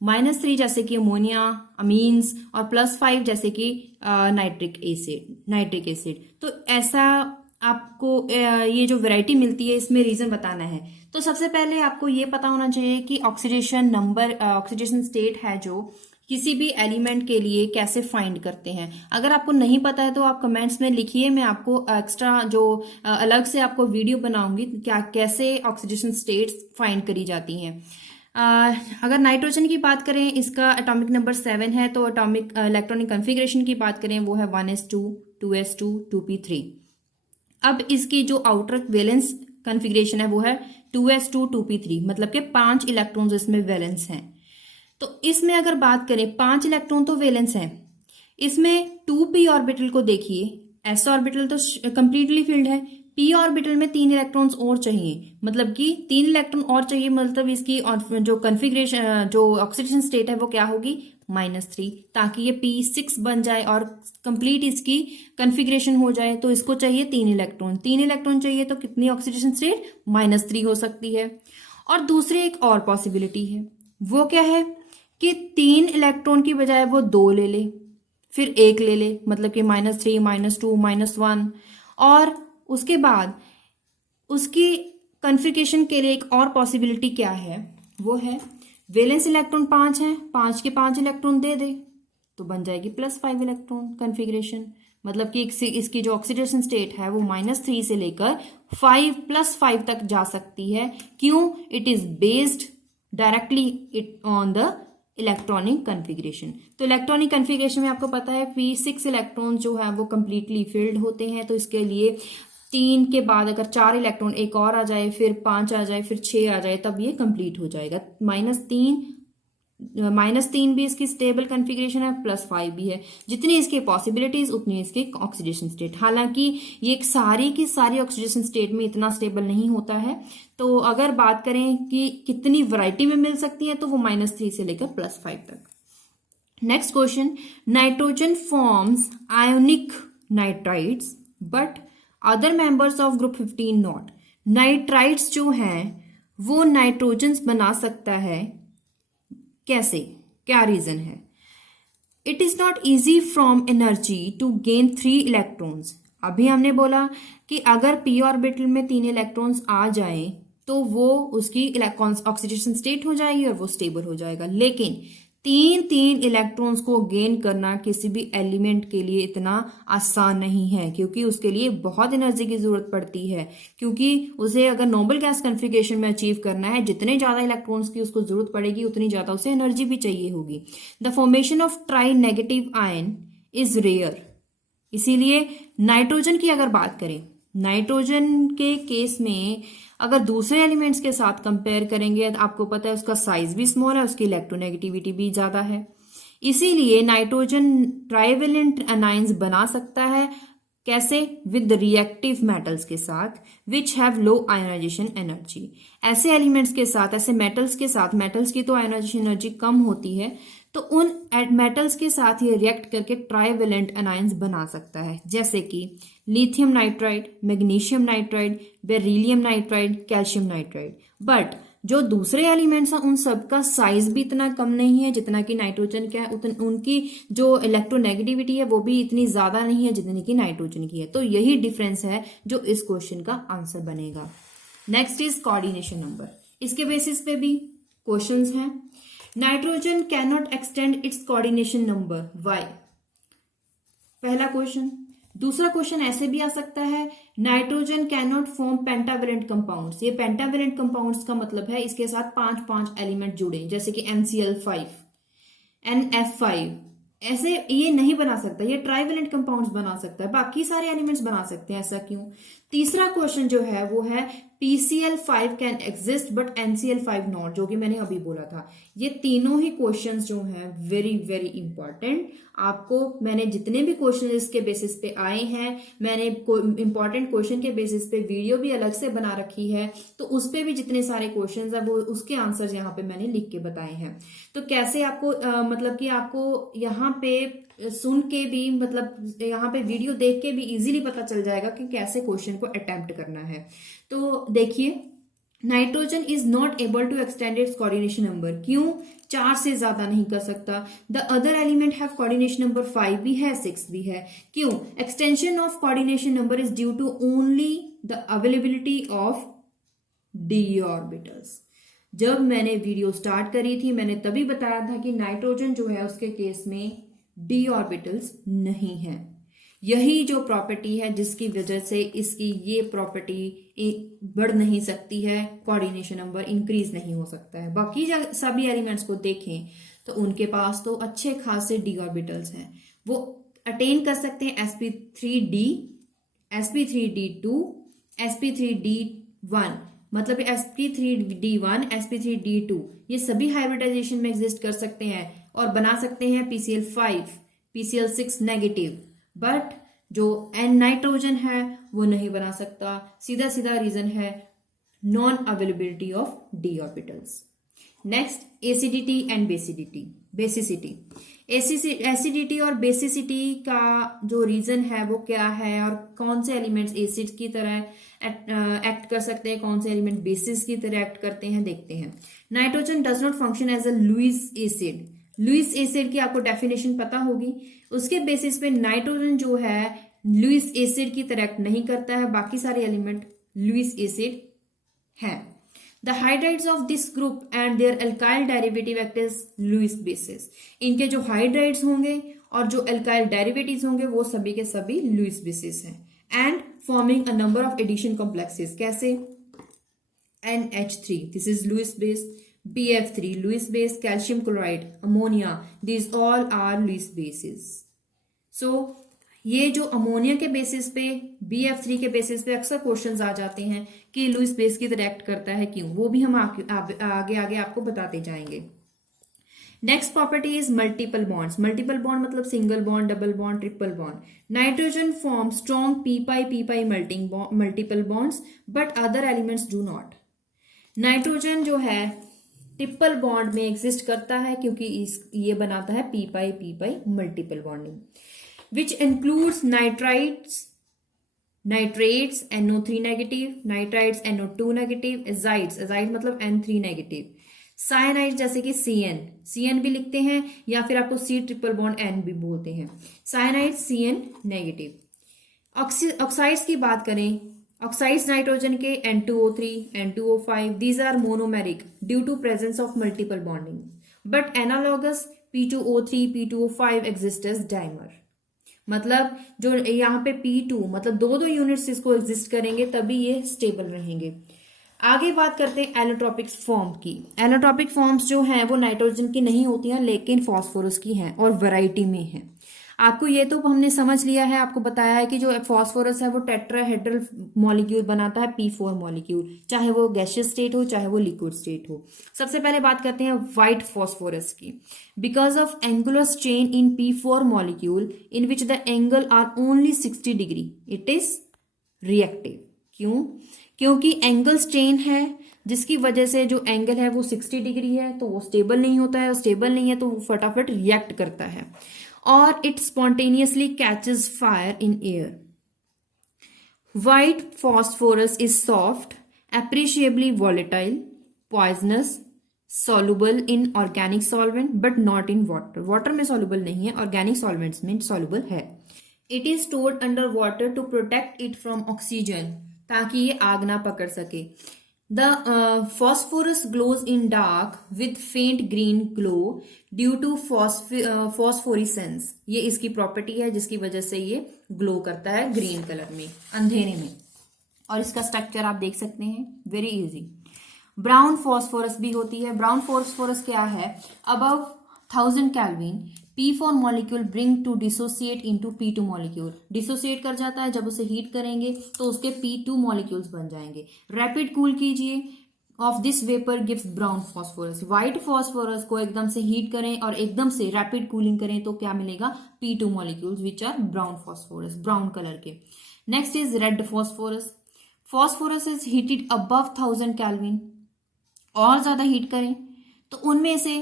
-3 जैसे कि अमोनिया, अमीन्स, और +5 जैसे कि नाइट्रिक एसिड। तो ऐसा आपको ये जो वैरायटी मिलती है इसमें रीजन बताना है। तो सबसे पहले आपको ये पता होना चाहिए कि ऑक्सीडेशन नंबर, ऑक्सीडेशन स्टेट है जो किसी भी एलिमेंट के लिए कैसे फाइंड करते हैं। अगर आपको नहीं पता है तो आप कमेंट्स में लिखिए, मैं आपको एक्स्ट्रा जो अलग से आपको वीडियो बनाऊंगी क्या कैसे ऑक्सीडेशन स्टेट्स फाइंड करी जाती हैं। अगर नाइट्रोजन की बात करें, इसका एटॉमिक नंबर 7 है, तो एटॉमिक इलेक्ट्रॉनिक कॉन्फ़िगरेशन की बात करें वो है 1s2 2s2 2p3। अब इसकी जो आउटर वैलेंस कॉन्फ़िगरेशन है वो है 2s2 2p3, मतलब कि 5 इलेक्ट्रॉन्स इसमें वैलेंस हैं। तो इसमें अगर बात करें 5 इलेक्ट्रॉन तो वैलेंस हैं, इसमें 2p ऑर्बिटल को देखिए, s ऑर्बिटल तो कंप्लीटली फिल्ड है, p ऑर्बिटल में 3 इलेक्ट्रॉन्स और चाहिए, मतलब कि 3 इलेक्ट्रॉन और चाहिए, मतलब इसकी जो कॉन्फ़िगरेशन जो ऑक्सीडेशन स्टेट है वो क्या होगी, -3, ताकि ये p6 बन जाए और कंप्लीट इसकी कॉन्फ़िगरेशन हो जाए। तो इसको चाहिए 3 इलेक्ट्रॉन, 3 इलेक्ट्रॉन चाहिए तो कितनी ऑक्सीडेशन स्टेट, -3 हो सकती है। और दूसरी एक और पॉसिबिलिटी है, वो क्या है कि 3 इलेक्ट्रॉन की बजाय वो 2 ले ले, फिर 1 ले ले, मतलब कि -3 -2 -1। और उसके बाद उसकी कॉन्फ़िगरेशन के लिए एक और पॉसिबिलिटी क्या है, वो है वैलेंस इलेक्ट्रॉन 5 है, 5 के 5 इलेक्ट्रॉन दे दे तो बन जाएगी +5 इलेक्ट्रॉन कॉन्फ़िगरेशन, मतलब कि इसकी जो ऑक्सीडेशन स्टेट है वो -3 से लेकर 5 +5 तक जा सकती है। क्यों? It is based directly on the electronic configuration. तो इलेक्ट्रॉनिक कॉन्फ़िगरेशन में आपको पता है p6 इलेक्ट्रॉन जो है वो कंप्लीटली फिल्ड होते हैं, तो इसके लिए 3 के बाद अगर 4 इलेक्ट्रॉन एक और आ जाए, फिर 5 आ जाए, फिर 6 आ जाए, तब ये कंप्लीट हो जाएगा। -3 भी इसकी स्टेबल कॉन्फ़िगरेशन है, +5 भी है। जितनी इसकी पॉसिबिलिटीज उतनी इसकी ऑक्सीडेशन स्टेट। हालांकि ये सारी की सारी ऑक्सीडेशन स्टेट में इतना स्टेबल नहीं होता है। तो अगर बात करें कि कितनी वैरायटी में मिल सकती है तो वो -3 से लेकर +5 तक। Next question, nitrogen forms ionic nitrides but other members of group 15 not. Nitrides जो हैं वो नाइट्रोजन बना सकता है, कैसे, क्या रीजन है? It is not easy from energy to gain 3 electrons. अभी हमने बोला कि अगर p ऑर्बिटल में 3 इलेक्ट्रॉन्स आ जाएं तो वो उसकी ऑक्सीडेशन स्टेट हो जाएगी और वो स्टेबल हो जाएगा। लेकिन 3 इलेक्ट्रॉन्स को गेन करना किसी भी एलिमेंट के लिए इतना आसान नहीं है, क्योंकि उसके लिए बहुत एनर्जी की जरूरत पड़ती है। क्योंकि उसे अगर नोबल गैस कॉन्फ़िगरेशन में अचीव करना है, जितने ज्यादा इलेक्ट्रॉन्स की उसको जरूरत पड़ेगी उतनी ज्यादा उसे एनर्जी भी चाहिए होगी। The formation of tri negative ion is rare. इसीलिए नाइट्रोजन की अगर बात करें, नाइट्रोजन के केस में अगर दूसरे एलिमेंट्स के साथ कंपेयर करेंगे तो आपको पता है उसका साइज भी स्मॉल है, उसकी इलेक्ट्रोनेगेटिविटी भी ज्यादा है। इसीलिए नाइट्रोजन ट्राइवेलेंट एनाइंस बना सकता है, कैसे? विद रिएक्टिव मेटल्स के साथ which have low ionization energy. ऐसे एलिमेंट्स के साथ, ऐसे मेटल्स के साथ, मेटल्स की तो आयोनाइजेशन एनर्जी कम होती है, तो उन मेटल्स के साथ ये रिएक्ट करके ट्राइवेलेंट एनाइंस बना सकता है, जैसे कि lithium nitride, magnesium nitride, beryllium nitride, calcium nitride. But जो दूसरे एलिमेंट्स हैं उन सबका साइज भी इतना कम नहीं है जितना कि नाइट्रोजन का है, उनकी जो इलेक्ट्रोनेगेटिविटी है वो भी इतनी ज्यादा नहीं है जितनी कि नाइट्रोजन की है। तो यही डिफरेंस है जो इस क्वेश्चन का आंसर बनेगा। Next is coordination number. इसके बेसिस पे भी क्वेश्चंस हैं। Nitrogen can not extend its coordination number, why? पहला क्वेश्चन। दूसरा क्वेश्चन ऐसे भी आ सकता है, nitrogen can not form pentavalent compounds. ये पेंटावेलेंट कंपाउंड्स का मतलब है इसके साथ 5 एलिमेंट जुड़े, जैसे कि NCl5, NF5, ऐसे ये नहीं बना सकता, ये ट्राइवेलेंट कंपाउंड्स बना सकता है, बाकी सारे एलिमेंट्स बना सकते हैं, ऐसा क्यों? तीसरा क्वेश्चन जो है वो है PCl5 can exist but NCl5 not, जो कि मैंने अभी बोला था। ये तीनों ही क्वेश्चंस जो हैं वेरी वेरी इंपॉर्टेंट। आपको मैंने जितने भी क्वेश्चन इसके बेसिस पे आए हैं, मैंने इंपॉर्टेंट क्वेश्चन के बेसिस पे वीडियो भी अलग से बना रखी है, तो उस पे भी जितने सारे क्वेश्चंस है वो उसके आंसर्स यहाँ पे मैंने लिख के बताए हैं। तो कैसे आपको मतलब कि आपको यहाँ पे सुन के भी, मतलब यहाँ पे वीडियो देख के भी इजीली पता चल जाएगा कि कैसे क्वेश्चन को अटेम्प्ट करना है। तो देखिए, nitrogen is not able to extend its coordination number, क्यों? 4 से ज्यादा नहीं कर सकता। The other element have coordination number 5 भी है, 6 भी है, क्यों? Extension of coordination number is due to only the availability of d orbitals. जब मैंने वीडियो स्टार्ट करी थी मैंने तभी बताया था कि नाइट्रोजन जो है उसके केस में डी ऑर्बिटल्स नहीं है। यही जो प्रॉपर्टी है जिसकी वजह से इसकी ये प्रॉपर्टी बढ़ नहीं सकती है, कोऑर्डिनेशन नंबर इंक्रीज नहीं हो सकता है। बाकी सभी एलिमेंट्स को देखें तो उनके पास तो अच्छे खासे डी ऑर्बिटल्स हैं, वो अटेन कर सकते हैं sp3d, sp3d2, sp3d1, मतलब sp3d1, sp3d2 ये सभी हाइब्रिडाइजेशन में एग्जिस्ट कर सकते हैं और बना सकते हैं PCl5, PCl6 नेगेटिव, बट जो एन नाइट्रोजन है वो नहीं बना सकता। सीधा सीधा रीजन है non availability of d orbitals. Next, acidity and basicity. Acidity और बेसिसिटी का जो रीजन है वो क्या है, और कौन से एलिमेंट्स एसिड की तरह एक्ट कर सकते हैं, कौन से एलिमेंट बेसिस की तरह एक्ट करते हैं, देखते हैं। Nitrogen does not function as a Lewis acid. Lewis acid की आपको डेफिनेशन पता होगी। उसके बेसिस पे नाइट्रोजन जो है लुईस एसिड की तरह एक्ट नहीं करता है, बाकी सारे एलिमेंट लुईस एसिड है। The hydrides of this group and their alkyl derivative act as Lewis bases. इनके जो हाइड्राइड्स होंगे और जो एल्काइल डेरिवेटिव्स होंगे वो सभी के सभी लुईस बेसिस हैं, and forming a number of addition complexes. कैसे? NH3 this is Lewis base, BF3 Lewis base, calcium chloride, ammonia, these all are Lewis bases. So ये जो अमोनिया के बेसिस पे, BF3 के बेसिस पे अक्सर क्वेश्चंस आ जाते हैं कि लुईस बेस की तरह एक्ट करता है, क्यों? वो भी हम आगे आगे आपको बताते जाएंगे। Next property is multiple bonds. Multiple bond मतलब single bond, double bond, triple bond. Nitrogen form strong p-pi multiple bonds but other elements do not. Nitrogen जो है ट्रिपल बॉन्ड में एग्जिस्ट करता है क्योंकि ये बनाता है p-pi multiple bonding, which includes nitrates, NO3 negative, nitrites NO2 negative, azides मतलब N3 negative, साइनाइड जैसे कि CN भी लिखते हैं या फिर आपको C ट्रिपल बॉन्ड N भी बोलते हैं। Cyanide CN negative. ऑक्साइड्स की बात करें, ऑक्साइड्स नाइट्रोजन के N2O3, N2O5, these are monomeric due to presence of multiple bonding, but analogous P2O3, P2O5 exist as dimer। मतलब जो यहाँ पे P2 मतलब दो यूनिट्स इसको एग्जिस्ट करेंगे तभी ये स्टेबल रहेंगे। आगे बात करते हैं एलोट्रोपिक फॉर्म की। एलोट्रोपिक फॉर्म्स जो हैं वो नाइट्रोजन की नहीं होती हैं लेकिन फास्फोरस की हैं और वैरायटी में हैं। आपको ये तो हमने समझ लिया है, आपको बताया है कि जो फास्फोरस है वो टेट्राहेड्रल मॉलिक्यूल बनाता है, P4 मॉलिक्यूल, चाहे वो गैसियस स्टेट हो चाहे वो लिक्विड स्टेट हो। सबसे पहले बात करते हैं व्हाइट फास्फोरस की। Because of angular strain in P4 molecule in which the angle are only 60 degree it is reactive. क्यों? क्योंकि एंगल स्ट्रेन है जिसकी वजह से जो एंगल है वो 60 डिग्री है, तो वो स्टेबल नहीं होता है, स्टेबल नहीं है तो वो फटाफट रिएक्ट करता है, और it spontaneously catches fire in air. White phosphorus is soft, appreciably volatile, poisonous, soluble in organic solvent but not in water. Water में soluble नहीं है, organic solvents में soluble है। It is stored under water to protect it from oxygen, ताकि ये आग ना पकड़ सके। The phosphorus glows in dark with faint green glow due to phosphorescence। ये इसकी प्रॉपर्टी है जिसकी वजह से ये ग्लो करता है ग्रीन कलर में अंधेरे में, और इसका स्ट्रक्चर आप देख सकते हैं, वेरी इजी। ब्राउन फॉस्फोरस भी होती है। ब्राउन फॉस्फोरस क्या है? Above 1000 Kelvin, P4 molecule bring to dissociate into P2 molecule. Dissociate कर जाता है, जब उसे हीट करेंगे तो उसके P2 molecules बन जाएंगे. रैपिड कूल कीजिए, of this vapour gives brown phosphorus. White phosphorus को एकदम से हीट करें और एकदम से रैपिड कूलिंग करें तो क्या मिलेगा? P2 molecules which are brown phosphorus, brown colour के. Next is red phosphorus. Phosphorus is heated above 1000 Kelvin. और ज्यादा हीट करें तो उनमें से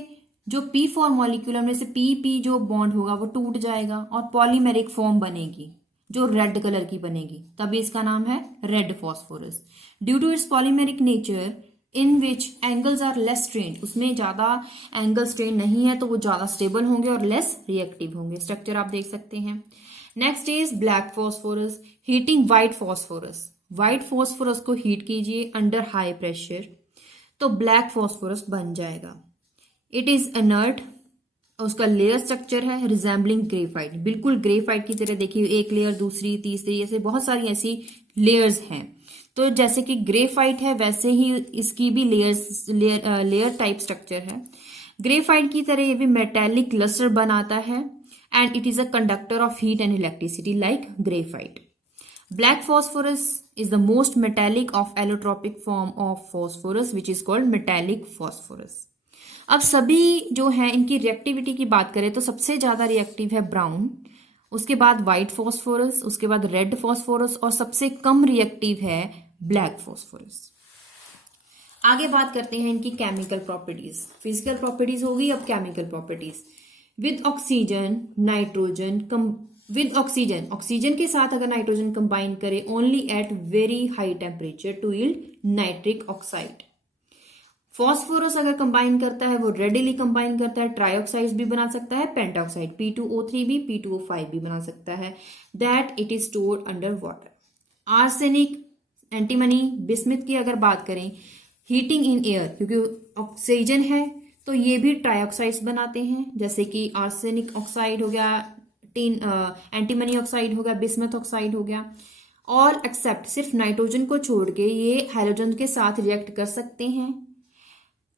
जो P4 मॉलिक्यूल, उनमें से P जो बॉन्ड होगा वो टूट जाएगा और पॉलीमेरिक फॉर्म बनेगी जो रेड कलर की बनेगी, तभी इसका नाम है red phosphorus. Due to its polymeric nature in which angles are less strain, उसमें ज्यादा एंगल स्ट्रेन नहीं है तो वो ज्यादा स्टेबल होंगे और लेस रिएक्टिव होंगे. स्ट्रक्चर आप देख सकते हैं. Next is black phosphorus. Heating white phosphorus. White phosphorus को हीट कीजिए अंडर हाई प्रेशर तो ब्लैक फॉस्फोरस बन जाएगा. It is inert. उसका लेयर स्ट्रक्चर है रिजेंबलिंग ग्रेफाइट, बिल्कुल ग्रेफाइट की तरह. देखिए एक लेयर, दूसरी, तीसरी, ऐसे बहुत सारी ऐसी लेयर्स हैं. तो जैसे कि ग्रेफाइट है वैसे ही इसकी भी लेयर टाइप स्ट्रक्चर है. ग्रेफाइट की तरह ये भी मेटेलिक लस्टर बनाता है and it is a conductor of heat and electricity like graphite. Black phosphorus is the most metallic of allotropic form of phosphorus which is called metallic phosphorus. अब सभी जो है इनकी रिएक्टिविटी की बात करें तो सबसे ज्यादा रिएक्टिव है ब्राउन, उसके बाद व्हाइट फॉस्फोरस, उसके बाद रेड फॉस्फोरस और सबसे कम रिएक्टिव है ब्लैक फॉस्फोरस. आगे बात करते हैं इनकी केमिकल प्रॉपर्टीज. फिजिकल प्रॉपर्टीज होगी, अब chemical properties. With oxygen nitrogen with oxygen, oxygen के साथ अगर नाइट्रोजन कंबाइन करे only at very high temperature to yield nitric oxide. Phosphorus अगर कंबाइन करता है वो रेडिली कंबाइन करता है, ट्राइऑक्साइड भी बना सकता है, पेंटाऑक्साइड P2O3 भी, P2O5 भी बना सकता है. That it is stored under water. Arsenic, antimony, bismuth की अगर बात करें, हीटिंग इन एयर, क्योंकि ऑक्सीजन है तो ये भी ट्राइऑक्साइड्स बनाते हैं, जैसे कि आर्सेनिक ऑक्साइड हो गया, एंटीमनी ऑक्साइड हो गया, बिस्मथ ऑक्साइड हो गया. ऑल एक्सेप्ट, सिर्फ नाइट्रोजन को छोड़ के ये हैलोजन के साथ रिएक्ट कर सकते हैं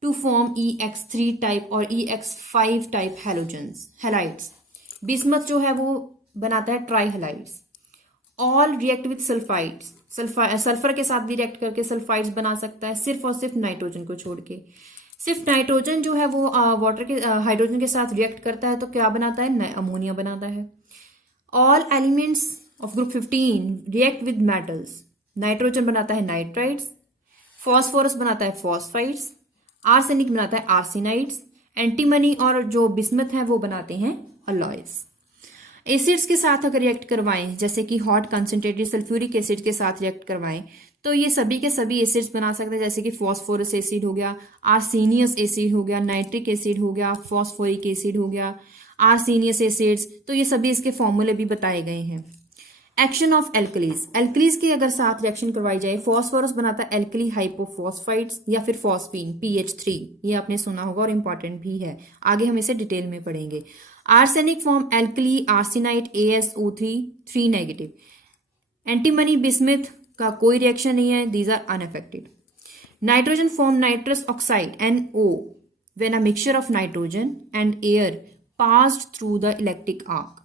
टू फॉर्म EX3 टाइप और EX5 टाइप हैलाइड्स. बिस्मथ जो है वो बनाता है try halides. All react with sulphides, sulphur के साथ भी रिएक्ट करके सल्फाइड्स बना सकता है, सिर्फ और सिर्फ नाइट्रोजन को छोड़ के. सिर्फ नाइट्रोजन जो है वो वाटर के हाइड्रोजन के साथ रिएक्ट करता है तो क्या बनाता है? अमोनिया बनाता है. All elements of group 15 react with metals. Nitrogen बनाता है नाइट्राइड्स, फॉस्फोरस बनाता है फॉस्फाइड्स, आर्सेनिक बनाता है आर्सेनाइड्स, एंटीमनी और जो बिस्मथ है वो बनाते हैं अलॉयज. एसिड्स के साथ अगर रिएक्ट करवाएं, जैसे कि हॉट कंसंट्रेटेड सल्फ्यूरिक एसिड के साथ रिएक्ट करवाएं तो ये सभी के सभी एसिड्स बना सकते हैं, जैसे कि फॉस्फोरस एसिड हो गया, आर्सेनियस एसिड हो गया, नाइट्रिक एसिड हो गया, फॉस्फोरिक एसिड हो गया, आर्सेनियस एसिड्स. तो ये सभी इसके फॉर्मूले भी बताए गए हैं. Action of alkalis. एल्कलीज की अगर साथ रिएक्शन करवाई जाए, फॉस्फोरस बनाता है एल्कली हाइपोफॉस्फाइड्स या फिर फॉस्फीन PH3, ये आपने सुना होगा और इंपॉर्टेंट भी है, आगे हम इसे डिटेल में पढ़ेंगे. Arsenic form alkali arsenite ASO3 3 negative. Antimony bismuth का कोई रिएक्शन नहीं है, these are unaffected. Nitrogen form nitrous oxide NO when a mixture of nitrogen and air passed through the electric arc.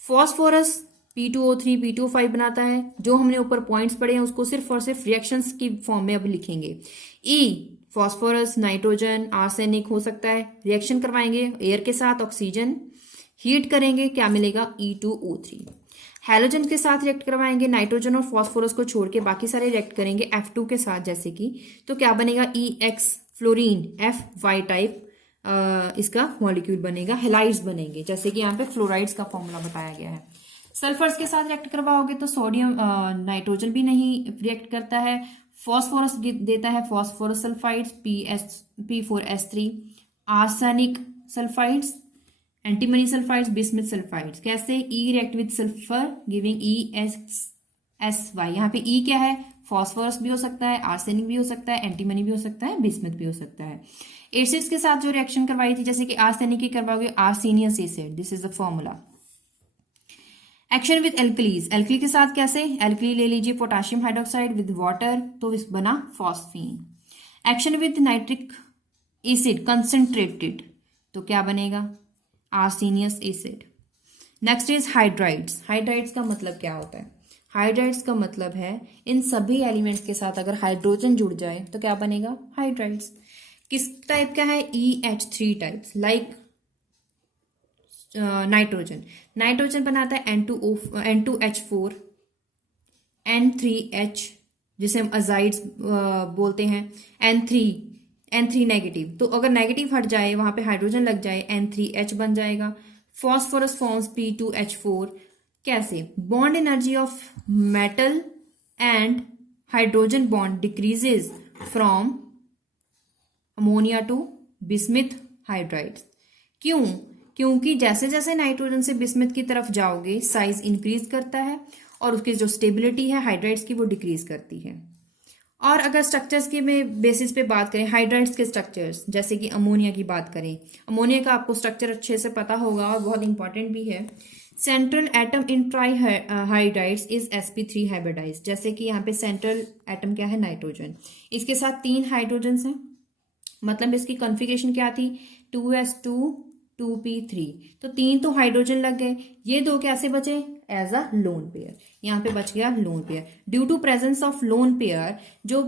Phosphorus P2O3 P2O5 बनाता है. जो हमने ऊपर points पढ़े हैं उसको सिर्फ और सिर्फ रिएक्शंस की फॉर्म में अब लिखेंगे. फॉस्फोरस, नाइट्रोजन, आर्सेनिक हो सकता है, रिएक्शन करवाएंगे एयर के साथ, ऑक्सीजन हीट करेंगे, क्या मिलेगा? E2O3. हैलोजन के साथ रिएक्ट करवाएंगे, नाइट्रोजन और फॉस्फोरस को छोड़ के बाकी सारे रिएक्ट करेंगे F2 के साथ, जैसे कि तो क्या बनेगा? EX फ्लोरीन FY टाइप इसका मॉलिक्यूल बनेगा, हेलाइड्स बनेंगे, जैसे कि यहाँ पे फ्लोराइड्स का फॉर्मूला बताया गया है. सल्फर्स के साथ रिएक्ट करवाओगे तो सोडियम नाइट्रोजन भी नहीं रिएक्ट करता है, फॉस्फोरस देता है phosphorus sulphides P4S3, arsenic sulphides, antimony sulphides, bismuth sulphides. कैसे? E react with sulphur giving ESY. यहाँ पे E क्या है? फॉस्फोरस भी हो सकता है, आर्सेनिक भी हो सकता है, एंटीमनी भी हो सकता है, बिस्मिथ भी हो सकता है. एसिड्स के साथ जो रिएक्शन करवाई थी, जैसे कि आर्सेनिक की करवाओगे arsenious acid, this is the formula. Action with alkalis. Alkali के साथ कैसे? एल्कली ले लीजिए पोटेशियम हाइड्रोक्साइड विद वाटर, तो इस बना phosphine. Action with nitric acid concentrated, तो क्या बनेगा? Arsenious acid. Next is hydrides. Hydrides का मतलब क्या होता है? हाइड्राइड्स का मतलब है इन सभी एलिमेंट्स के साथ अगर हाइड्रोजन जुड़ जाए तो क्या बनेगा? हाइड्राइड्स। किस टाइप का है? EH3 types, like nitrogen. Nitrogen बनाता है N2H4, N3H, जिसे हम अजाइड्स बोलते हैं, N3 नेगेटिव। तो अगर नेगेटिव हट जाए, वहां पे हाइड्रोजन लग जाए, N3H बन जाएगा। Phosphorus forms P2H4। कैसे? Bond energy of metal and hydrogen bond decreases from ammonia to bismuth hydrides. क्यों? क्योंकि जैसे जैसे नाइट्रोजन से बिस्मिथ की तरफ जाओगे साइज इंक्रीज करता है और उसकी जो स्टेबिलिटी है हाइड्राइड्स की वो डिक्रीज करती है। और अगर स्ट्रक्चर्स के में बेसिस पे बात करें, हाइड्राइड्स के स्ट्रक्चर्स, जैसे कि अमोनिया की बात करें, अमोनिया का आपको स्ट्रक्चर अच्छे से पता होगा और बहुत इंपॉर्टेंट भी है। Central atom in tri hydrides is sp3 hybridize. जैसे कि यहाँ पे सेंट्रल एटम क्या है? नाइट्रोजन। इसके साथ 3 हाइड्रोजन हैं, मतलब इसकी कॉन्फ़िगरेशन क्या थी? 2s2 2p3। तो 3 तो हाइड्रोजन लग गए, ये 2 कैसे बचे? As a lone pair. यहाँ पे बच गया lone pair. Due to presence of lone pair, जो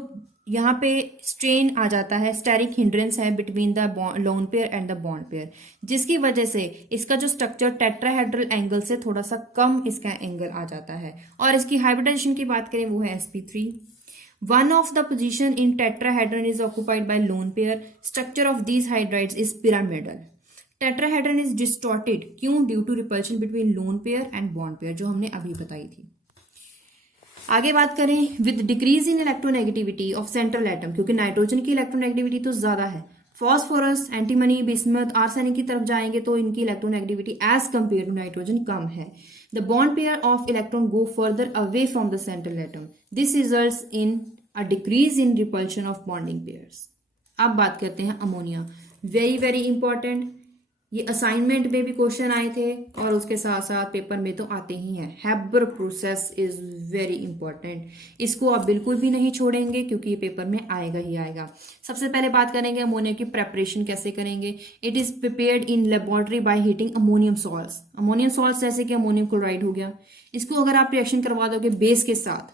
यहाँ पे स्ट्रेन आ जाता है, स्टेरिक हिंड्रेंस है between the lone pair and the bond pair, जिसकी वजह से इसका जो स्ट्रक्चर टेट्राहेड्रल एंगल से थोड़ा सा कम इसका एंगल आ जाता है। और इसकी हाइब्रिडाइजेशन की बात करें वो है sp3। One of the position in tetrahedron is occupied by lone pair. Structure of these hydrides is pyramidal. Tetrahedron is distorted. क्यों? Due to repulsion between lone pair and bond pair, जो हमने अभी बताई थी। आगे बात करें, with decrease in electronegativity of central atom, क्योंकि नाइट्रोजन की इलेक्ट्रोनेगेटिविटी तो ज्यादा है, फॉस्फोरस, एंटीमनी, बिस्मथ, आर्सेनिक की तरफ जाएंगे तो इनकी electronegativity as compare to nitrogen कम है। The bond pair of electron go further away from the central atom. This results in a decrease in repulsion of bonding pairs. अब बात करते हैं अमोनिया। वेरी वेरी इंपॉर्टेंट, ये assignment में भी question आए थे और उसके साथ साथ पेपर में तो आते ही हैं। Haber process is very important, इसको आप बिल्कुल भी नहीं छोड़ेंगे क्योंकि ये पेपर में आएगा ही आएगा। सबसे पहले बात करेंगे अमोनिया की प्रेपरेशन कैसे करेंगे। It is prepared in laboratory by heating ammonium salts. Ammonium salts जैसे कि अमोनियम क्लोराइड हो गया, इसको अगर आप रिएक्शन करवा दोगे बेस के साथ,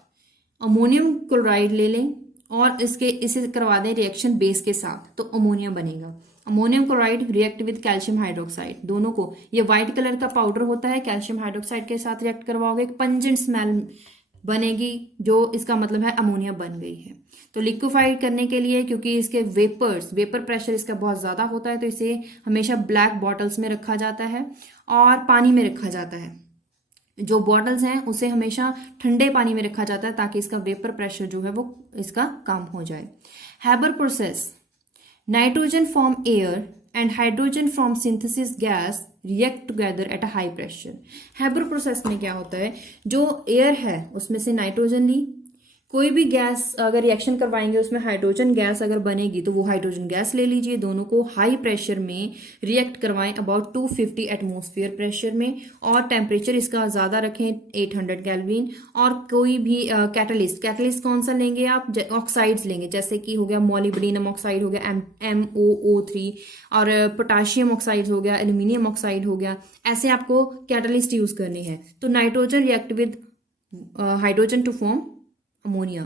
अमोनियम क्लोराइड ले लें और इसे करवा दें रिएक्शन बेस के साथ, तो अमोनिया बनेगा। Ammonium chloride react with calcium hydroxide, दोनों को, ये व्हाइट कलर का पाउडर होता है, कैल्शियम हाइड्रोक्साइड के साथ रिएक्ट करवाओगे, एक पंजेंट स्मेल बनेगी, जो इसका मतलब है अमोनिया बन गई है। तो लिक्विफाइड करने के लिए, क्योंकि इसके वेपर प्रेशर इसका बहुत ज्यादा होता है, तो इसे हमेशा ब्लैक बॉटल्स में रखा जाता है और पानी में रखा जाता है। जो बॉटल्स हैं उसे हमेशा ठंडे पानी में रखा जाता है ताकि इसका वेपर प्रेशर जो है वो इसका कम हो जाए। Haber process, nitrogen from air and hydrogen from synthesis gas react together at a high pressure. Haber process में क्या होता है, जो एयर है उसमें से नाइट्रोजन ली, कोई भी गैस अगर रिएक्शन करवाएंगे उसमें हाइड्रोजन गैस अगर बनेगी तो वो हाइड्रोजन गैस ले लीजिए, दोनों को हाई प्रेशर में रिएक्ट करवाएं, अबाउट 250 एटमॉस्फेयर प्रेशर में, और टेम्परेचर इसका ज्यादा रखें 800 केल्विन। और कोई भी कैटलिस्ट कौन सा लेंगे आप? ऑक्साइड्स लेंगे, जैसे कि हो गया मोलिब्डेनम ऑक्साइड हो गया MOO3, और पोटाशियम ऑक्साइड हो गया, एल्यूमिनियम ऑक्साइड हो गया, ऐसे आपको कैटलिस्ट यूज करने हैं। तो nitrogen react with hydrogen to form ammonia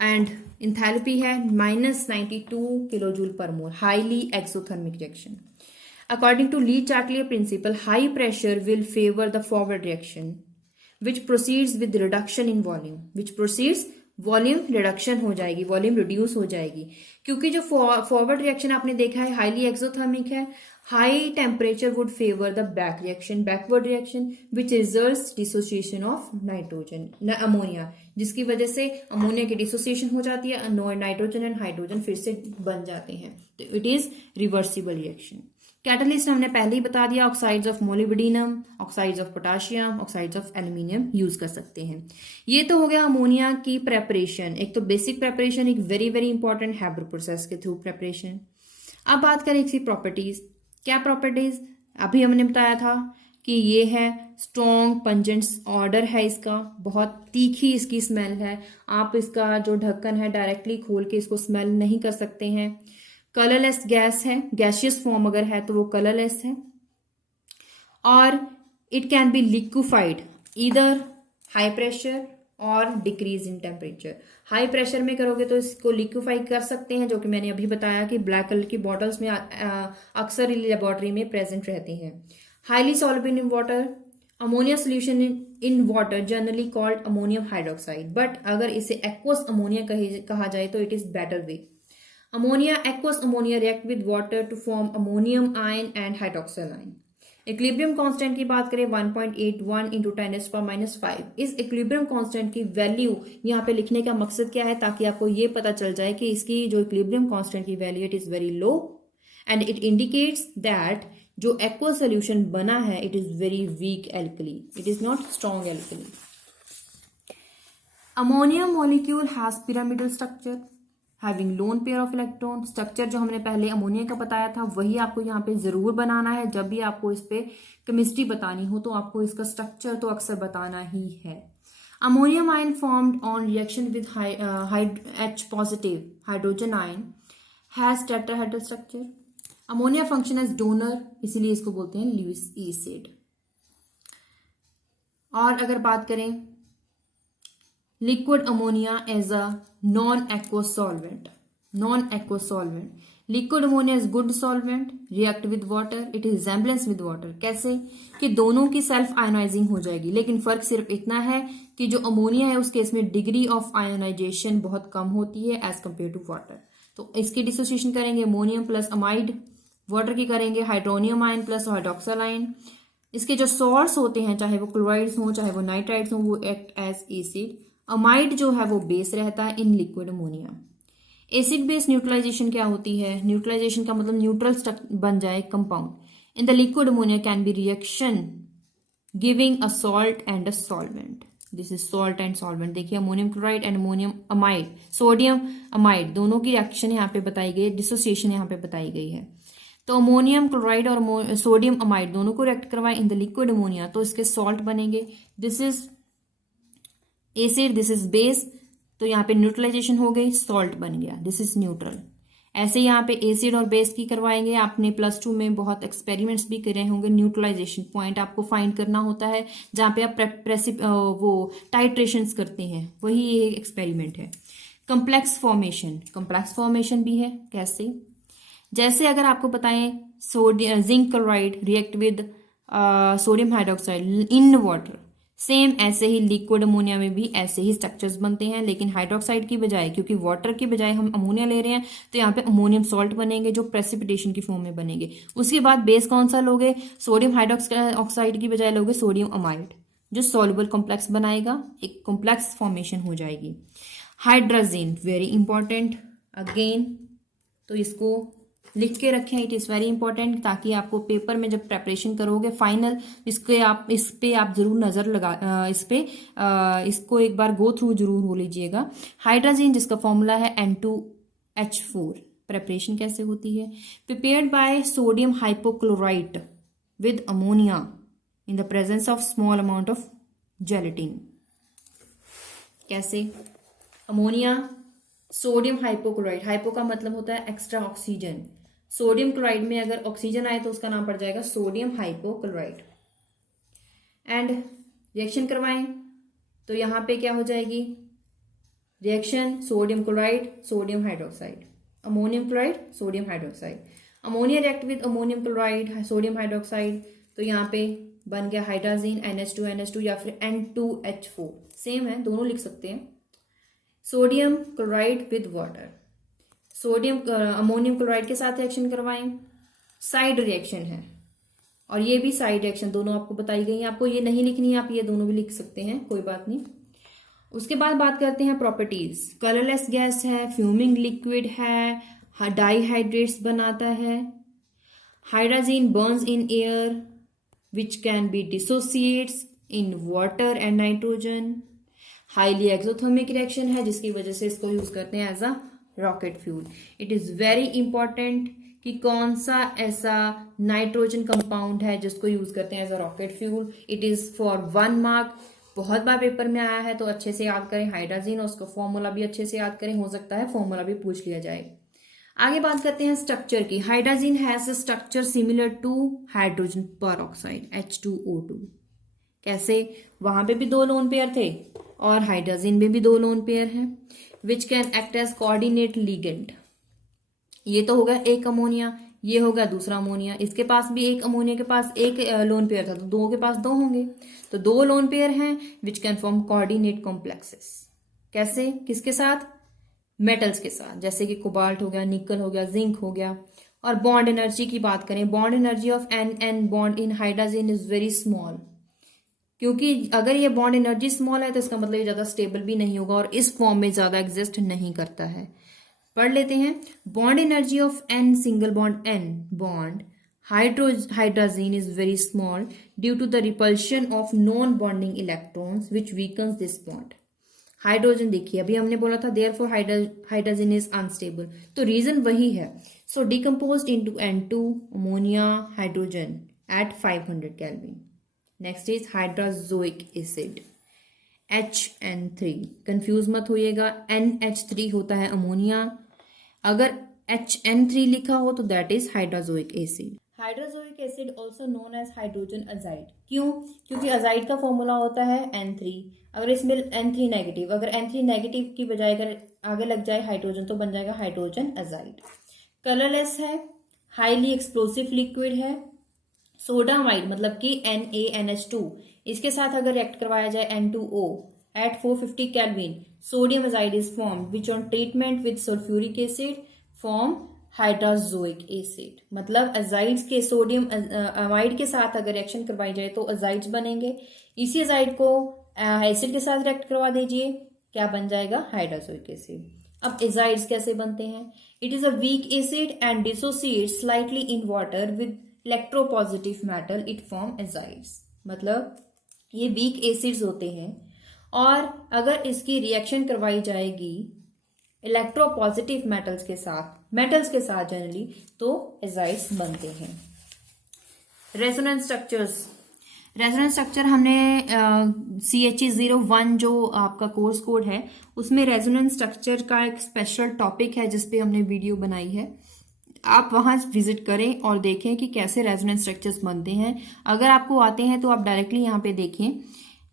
and enthalpy है -92 किलोजूल पर mole, highly exothermic reaction. According to Le Chatelier principle, high pressure will favour the forward reaction which proceeds with reduction in volume, volume reduction हो जाएगी, volume reduce हो जाएगी, क्योंकि जो forward reaction आपने देखा है हाईली एक्सोथर्मिक है। High temperature would favour the backward reaction which results dissociation of ammonia, जिसकी वजह से अमोनिया की डिसोसिएशन हो जाती है, नाइट्रोजन एंड हाइड्रोजन फिर से बन जाते हैं, तो it is reversible reaction. Catalyst हमने पहले ही बता दिया, oxides of molybdenum, oxides of potassium, oxides of aluminium use कर सकते हैं। ये तो हो गया अमोनिया की प्रेपरेशन, एक तो बेसिक प्रेपरेशन, एक very very important Haber process के थ्रू प्रेपरेशन। अब बात करें इसकी प्रॉपर्टीज। क्या प्रॉपर्टीज? अभी हमने बताया था कि ये है स्ट्रॉन्ग पंजेंट ऑर्डर है इसका, बहुत तीखी इसकी स्मेल है, आप इसका जो ढक्कन है डायरेक्टली खोल के इसको स्मेल नहीं कर सकते हैं। कलरलेस गैस है, गैसियस फॉर्म अगर है तो वो कलरलेस है, और it can be liquefied either high pressure और decrease in temperature. High pressure में करोगे तो इसको लिक्विफाई कर सकते हैं, जो कि मैंने अभी बताया कि ब्लैक कलर की बॉटल्स में अक्सर लेबोरेटरी में प्रेजेंट रहती हैं। Highly soluble in water, ammonia solution in water generally called ammonium hydroxide, but अगर इसे एक्वस अमोनिया कहा जाए तो it is better way. Ammonia, aqueous ammonia react with water to form ammonium ion and hydroxyl ion. Equilibrium constant की बात करें 1.81 into 10⁻⁵। इस equilibrium constant की वैल्यू यहाँ पे लिखने का मकसद क्या है, ताकि आपको ये पता चल जाए कि इसकी जो इक्विलिब्रियम कांस्टेंट की value it is very low and it indicates that जो एक्वा सोल्यूशन बना है it is very weak alkali, it is not strong alkali. Ammonium molecule has pyramidal structure having lone pair of electron. Structure जो हमने पहले ammonia का बताया था वही आपको यहाँ पे जरूर बनाना है। जब भी आपको इस पे केमिस्ट्री बतानी हो तो आपको इसका स्ट्रक्चर तो अक्सर बताना ही है। Ammonium ion formed on reaction with H positive hydrogen ion has tetrahedral structure. Ammonia function as donor, इसीलिए इसको बोलते हैं ल्यूइस एसिड। और अगर बात करें liquid ammonia as a non aqueous solvent, non aqueous solvent, liquid ammonia is good solvent, react with water, it is resemblance with water. कैसे कि दोनों की सेल्फ आयोनाइजिंग हो जाएगी, लेकिन फर्क सिर्फ इतना है कि जो अमोनिया है उस केस में डिग्री ऑफ आयोनाइजेशन बहुत कम होती है एज कंपेयर टू वाटर। तो इसकी डिसोसिएशन करेंगे अमोनियम प्लस अमाइड, वाटर की करेंगे hydronium ion plus hydroxyl ion. इसके जो सॉल्ट्स होते हैं चाहे वो क्लोराइड्स हो चाहे वो नाइट्राइड्स हो वो एक्ट एज एसिड। अमाइड जो है वो बेस रहता है in liquid ammonia. Acid base neutralisation क्या होती है, न्यूट्रलाइजेशन का मतलब न्यूट्रल बन जाए compound. In the liquid ammonia can be reaction giving a salt and a solvent, this is salt and solvent. देखिए ammonium chloride and ammonium amide, sodium amide दोनों की रिएक्शन यहाँ पे बताई गई है, डिसोसिएशन यहाँ पे बताई गई है। तो अमोनियम क्लोराइड और सोडियम अमाइड दोनों को रिएक्ट करवाएं इन द लिक्विड अमोनिया तो इसके सॉल्ट बनेंगे। This is acid, this is base, तो यहाँ पे न्यूट्रलाइजेशन हो गई, सॉल्ट बन गया, दिस इज न्यूट्रल। ऐसे यहाँ पे एसिड और बेस की करवाएंगे। आपने +2 में बहुत एक्सपेरिमेंट्स भी करे होंगे। न्यूट्रलाइजेशन पॉइंट आपको फाइंड करना होता है जहाँ पे आप वो टाइट्रेशंस करते हैं, वही ये एक्सपेरिमेंट है। कम्प्लेक्स फॉर्मेशन, कम्प्लेक्स फॉर्मेशन भी है। कैसे, जैसे अगर आपको बताएं sodium zinc chloride react with sodium hydroxide in water, same ऐसे ही लिक्विड अमोनिया में भी ऐसे ही स्ट्रक्चर्स बनते हैं, लेकिन हाइड्रोक्साइड की बजाय, क्योंकि वाटर की बजाय हम अमोनिया ले रहे हैं तो यहाँ पे अमोनियम सॉल्ट बनेंगे जो प्रेसिपिटेशन की फॉर्म में बनेंगे। उसके बाद बेस कौन सा लोगे, सोडियम हाइड्रोक्साइड की बजाय लोगे सोडियम अमाइड जो सॉल्युबल कॉम्प्लेक्स बनाएगा, एक कॉम्प्लेक्स फॉर्मेशन हो जाएगी। हाइड्रोजन वेरी इंपॉर्टेंट अगेन, तो इसको लिख के रखें, इट इज़ वेरी इंपॉर्टेंट, ताकि आपको पेपर में जब प्रेपरेशन करोगे फाइनल इस पे आप जरूर नज़र लगा इसको एक बार गो थ्रू जरूर हो लीजिएगा। हाइड्रोजन जिसका फॉर्मूला है N2H4। प्रेपरेशन कैसे होती है, prepared by sodium hypochlorite with ammonia in the presence of small amount of gelatin. कैसे, अमोनिया सोडियम हाइपोक्लोराइड, हाइपो का मतलब होता है एक्स्ट्रा ऑक्सीजन, सोडियम क्लोराइड में अगर ऑक्सीजन आए तो उसका नाम पड़ जाएगा सोडियम हाइपोक्लोराइड। एंड रिएक्शन करवाएं तो यहां पे क्या हो जाएगी, reaction sodium chloride sodium hydroxide, ammonium chloride sodium hydroxide, ammonia react with ammonium chloride sodium hydroxide, तो यहाँ पे बन गया हाइड्रोजन NH2 या फिर N2H4, सेम है, दोनों लिख सकते हैं। Sodium chloride with water, sodium ammonium chloride के साथ रिएक्शन करवाएं, साइड रिएक्शन है, और ये भी साइड रिएक्शन दोनों आपको बताई गई है। आपको ये नहीं लिखनी है, आप ये दोनों भी लिख सकते हैं, कोई बात नहीं। उसके बाद बात करते हैं प्रॉपर्टीज। कलरलेस गैस है, फ्यूमिंग लिक्विड है, डाईहाइड्रेट्स बनाता है, hydrogen burns in air which can be dissociates in water and nitrogen, highly exothermic reaction है जिसकी वजह से इसको यूज करते हैं as a rocket fuel. It is very important कि कौन सा ऐसा नाइट्रोजन कंपाउंड है जिसको यूज करते हैं as a rocket fuel. It is for 1 mark, बहुत बार पेपर में आया है तो अच्छे से याद करें। हाइड्रोजन और उसका फॉर्मूला भी अच्छे से याद करें, हो सकता है फॉर्मूला भी पूछ लिया जाए। आगे बात करते हैं स्ट्रक्चर की। Hydrogen has a structure similar to hydrogen peroxide H2O2। कैसे? वहां पे भी 2 लोन पेयर थे और हाइड्रोजन में भी 2 लोन पेयर हैं, which can act as coordinate ligand. ये तो होगा एक अमोनिया, ये होगा दूसरा अमोनिया, इसके पास भी एक अमोनिया के पास एक लोन पेयर था, तो 2 के पास 2 होंगे, तो 2 लोन पेयर हैं which can form coordinate complexes. कैसे? किसके साथ? मेटल्स के साथ, जैसे कि कोबाल्ट हो गया, निकल हो गया, जिंक हो गया। और बॉन्ड एनर्जी की बात करें, bond energy of N bond in hydrogen is very small, क्योंकि अगर ये बॉन्ड एनर्जी स्मॉल है तो इसका मतलब ये ज्यादा स्टेबल भी नहीं होगा और इस फॉर्म में ज्यादा एग्जिस्ट नहीं करता है। पढ़ लेते हैं। Bond energy of N single bond N bond hydrogen is very small due to the repulsion of non bonding electrons which weakens this bond. Hydrogen देखिए, अभी हमने बोला था देयरफॉर हाइड्रोजन इज अनस्टेबल, तो रीजन वही है। So decomposed into N2 ammonia hydrogen at 500 kelvin. Next is hydrazoic acid HN3। Confuse मत होइएगा, NH3 होता है अमोनिया, अगर HN3 लिखा हो तो that is hydrazoic acid. Hydrazoic acid also known as hydrogen azide. क्यों? क्योंकि अजाइड का फॉर्मूला होता है N3, अगर इसमें N3 नेगेटिव, अगर N3 नेगेटिव की बजाय अगर आगे लग जाए हाइड्रोजन तो बन जाएगा हाइड्रोजन अजाइड। कलरलेस है, हाईली एक्सप्लोसिव लिक्विड है। सोडामाइड मतलब कि NaNH2, इसके साथ अगर रिएक्ट करवाया जाए N2O at 450 kelvin, sodium azide is formed which on treatment with sulphuric acid form hydrazoic acid. मतलब अजाइड्स के सोडियम अमाइड के साथ अगर रिएक्शन करवाई जाए तो अजाइड्स बनेंगे, इसी अजाइड को एसिड के साथ रिएक्ट करवा दीजिए, क्या बन जाएगा? Hydrazoic acid. अब एजाइड्स कैसे बनते हैं? It is a weak acid and dissociate slightly in water with electropositive metal, it form azides. मतलब ये वीक एसिड्स होते हैं और अगर इसकी रिएक्शन करवाई जाएगी इलेक्ट्रोपॉजिटिव मेटल्स के साथ जनरली, तो एजाइड्स बनते हैं। Resonance structures. रेजोनेंस स्ट्रक्चर हमने CHE01 जो आपका कोर्स कोड है उसमें रेजोनेंस स्ट्रक्चर का एक स्पेशल टॉपिक है जिसपे हमने वीडियो बनाई है, आप वहां विजिट करें और देखें कि कैसे रेजोनेंस स्ट्रक्चर्स बनते हैं। अगर आपको आते हैं तो आप डायरेक्टली यहाँ पे देखें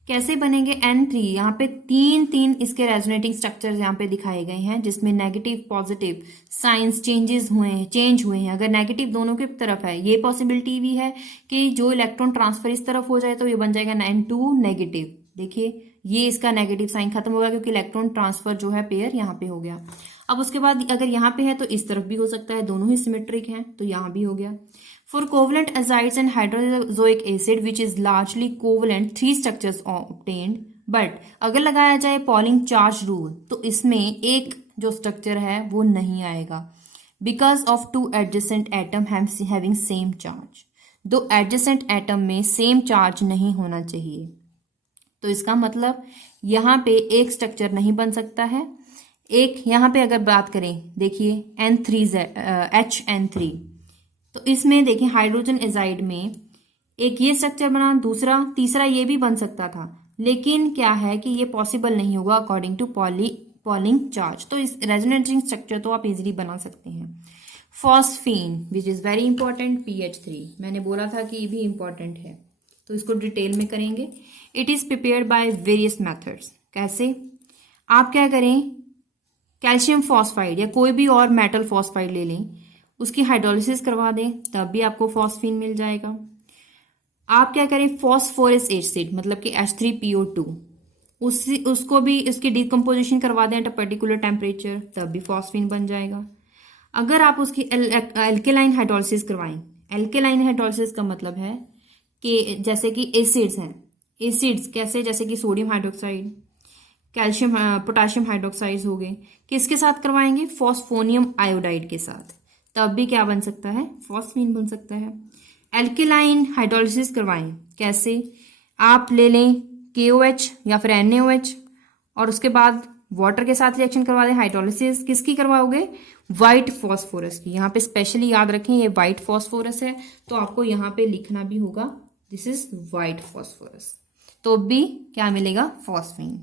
कैसे बनेंगे। N3 यहाँ पे तीन इसके रेजोनेटिंग स्ट्रक्चर्स यहाँ पे दिखाए गए हैं जिसमें नेगेटिव पॉजिटिव साइंस चेंज हुए हैं। अगर नेगेटिव दोनों की तरफ है, ये पॉसिबिलिटी भी है कि जो इलेक्ट्रॉन ट्रांसफर इस तरफ हो जाए तो ये बन जाएगा N2 नेगेटिव। देखिए ये इसका नेगेटिव साइन खत्म हो गया क्योंकि इलेक्ट्रॉन ट्रांसफर जो है पेयर यहाँ पे हो गया। अब उसके बाद अगर यहाँ पे है तो इस तरफ भी हो सकता है, दोनों ही सिमेट्रिक हैं तो यहाँ भी हो गया। For covalent azides and hydrozoic acid which is largely covalent 3 structures obtained, but अगर लगाया जाए पॉलिंग चार्ज रूल तो इसमें एक जो स्ट्रक्चर है वो नहीं आएगा because of 2 adjacent atom having same charge। 2 adjacent atom में सेम चार्ज नहीं होना चाहिए, तो इसका मतलब यहाँ पे एक स्ट्रक्चर नहीं बन सकता है। एक यहाँ पे अगर बात करें देखिए HN3, तो इसमें देखिए हाइड्रोजन एजाइड में एक ये स्ट्रक्चर बना, तीसरा ये भी बन सकता था, लेकिन क्या है कि ये पॉसिबल नहीं होगा अकॉर्डिंग टू पॉलिंग चार्ज। तो इस रेजोनेटिंग स्ट्रक्चर तो आप इजीली बना सकते हैं। Phosphine which is very important PH3, मैंने बोला था कि ये भी इंपॉर्टेंट है तो इसको डिटेल में करेंगे। It is prepared by various methods. कैसे? आप क्या करें, कैल्शियम फॉस्फाइड या कोई भी और मेटल फॉस्फाइड ले लें, उसकी हाइड्रोलिसिस करवा दें तब भी आपको फॉस्फीन मिल जाएगा। आप क्या करें, फॉस्फोरस एसिड मतलब कि H3PO2 उसको भी उसकी डिकम्पोजिशन करवा दें एट अ पर्टिकुलर टेम्परेचर तब भी फॉस्फीन बन जाएगा। अगर आप उसकी एल्केलाइन हाइड्रोलिसिस करवाएं, एल्केलाइन हाइड्रोलिसिस का मतलब है कि जैसे कि एसिड्स हैं, एसिड्स कैसे, जैसे कि sodium hydroxide, calcium potassium hydroxide हो गए, किसके साथ करवाएंगे? फॉस्फोनियम आयोडाइड के साथ, तब भी क्या बन सकता है? फॉस्फीन बन सकता है। एल्केलाइन हाइड्रोलिसिस करवाएं, कैसे? आप ले लें KOH या फिर NaOH और उसके बाद वाटर के साथ रिएक्शन करवा दें। हाइड्रोलिसिस किसकी करवाओगे? व्हाइट फॉस्फोरस की। यहाँ पे स्पेशली याद रखें ये व्हाइट फॉस्फोरस है, तो आपको यहाँ पे लिखना भी होगा दिस इज व्हाइट फॉस्फोरस, तो भी क्या मिलेगा? फॉस्फीन।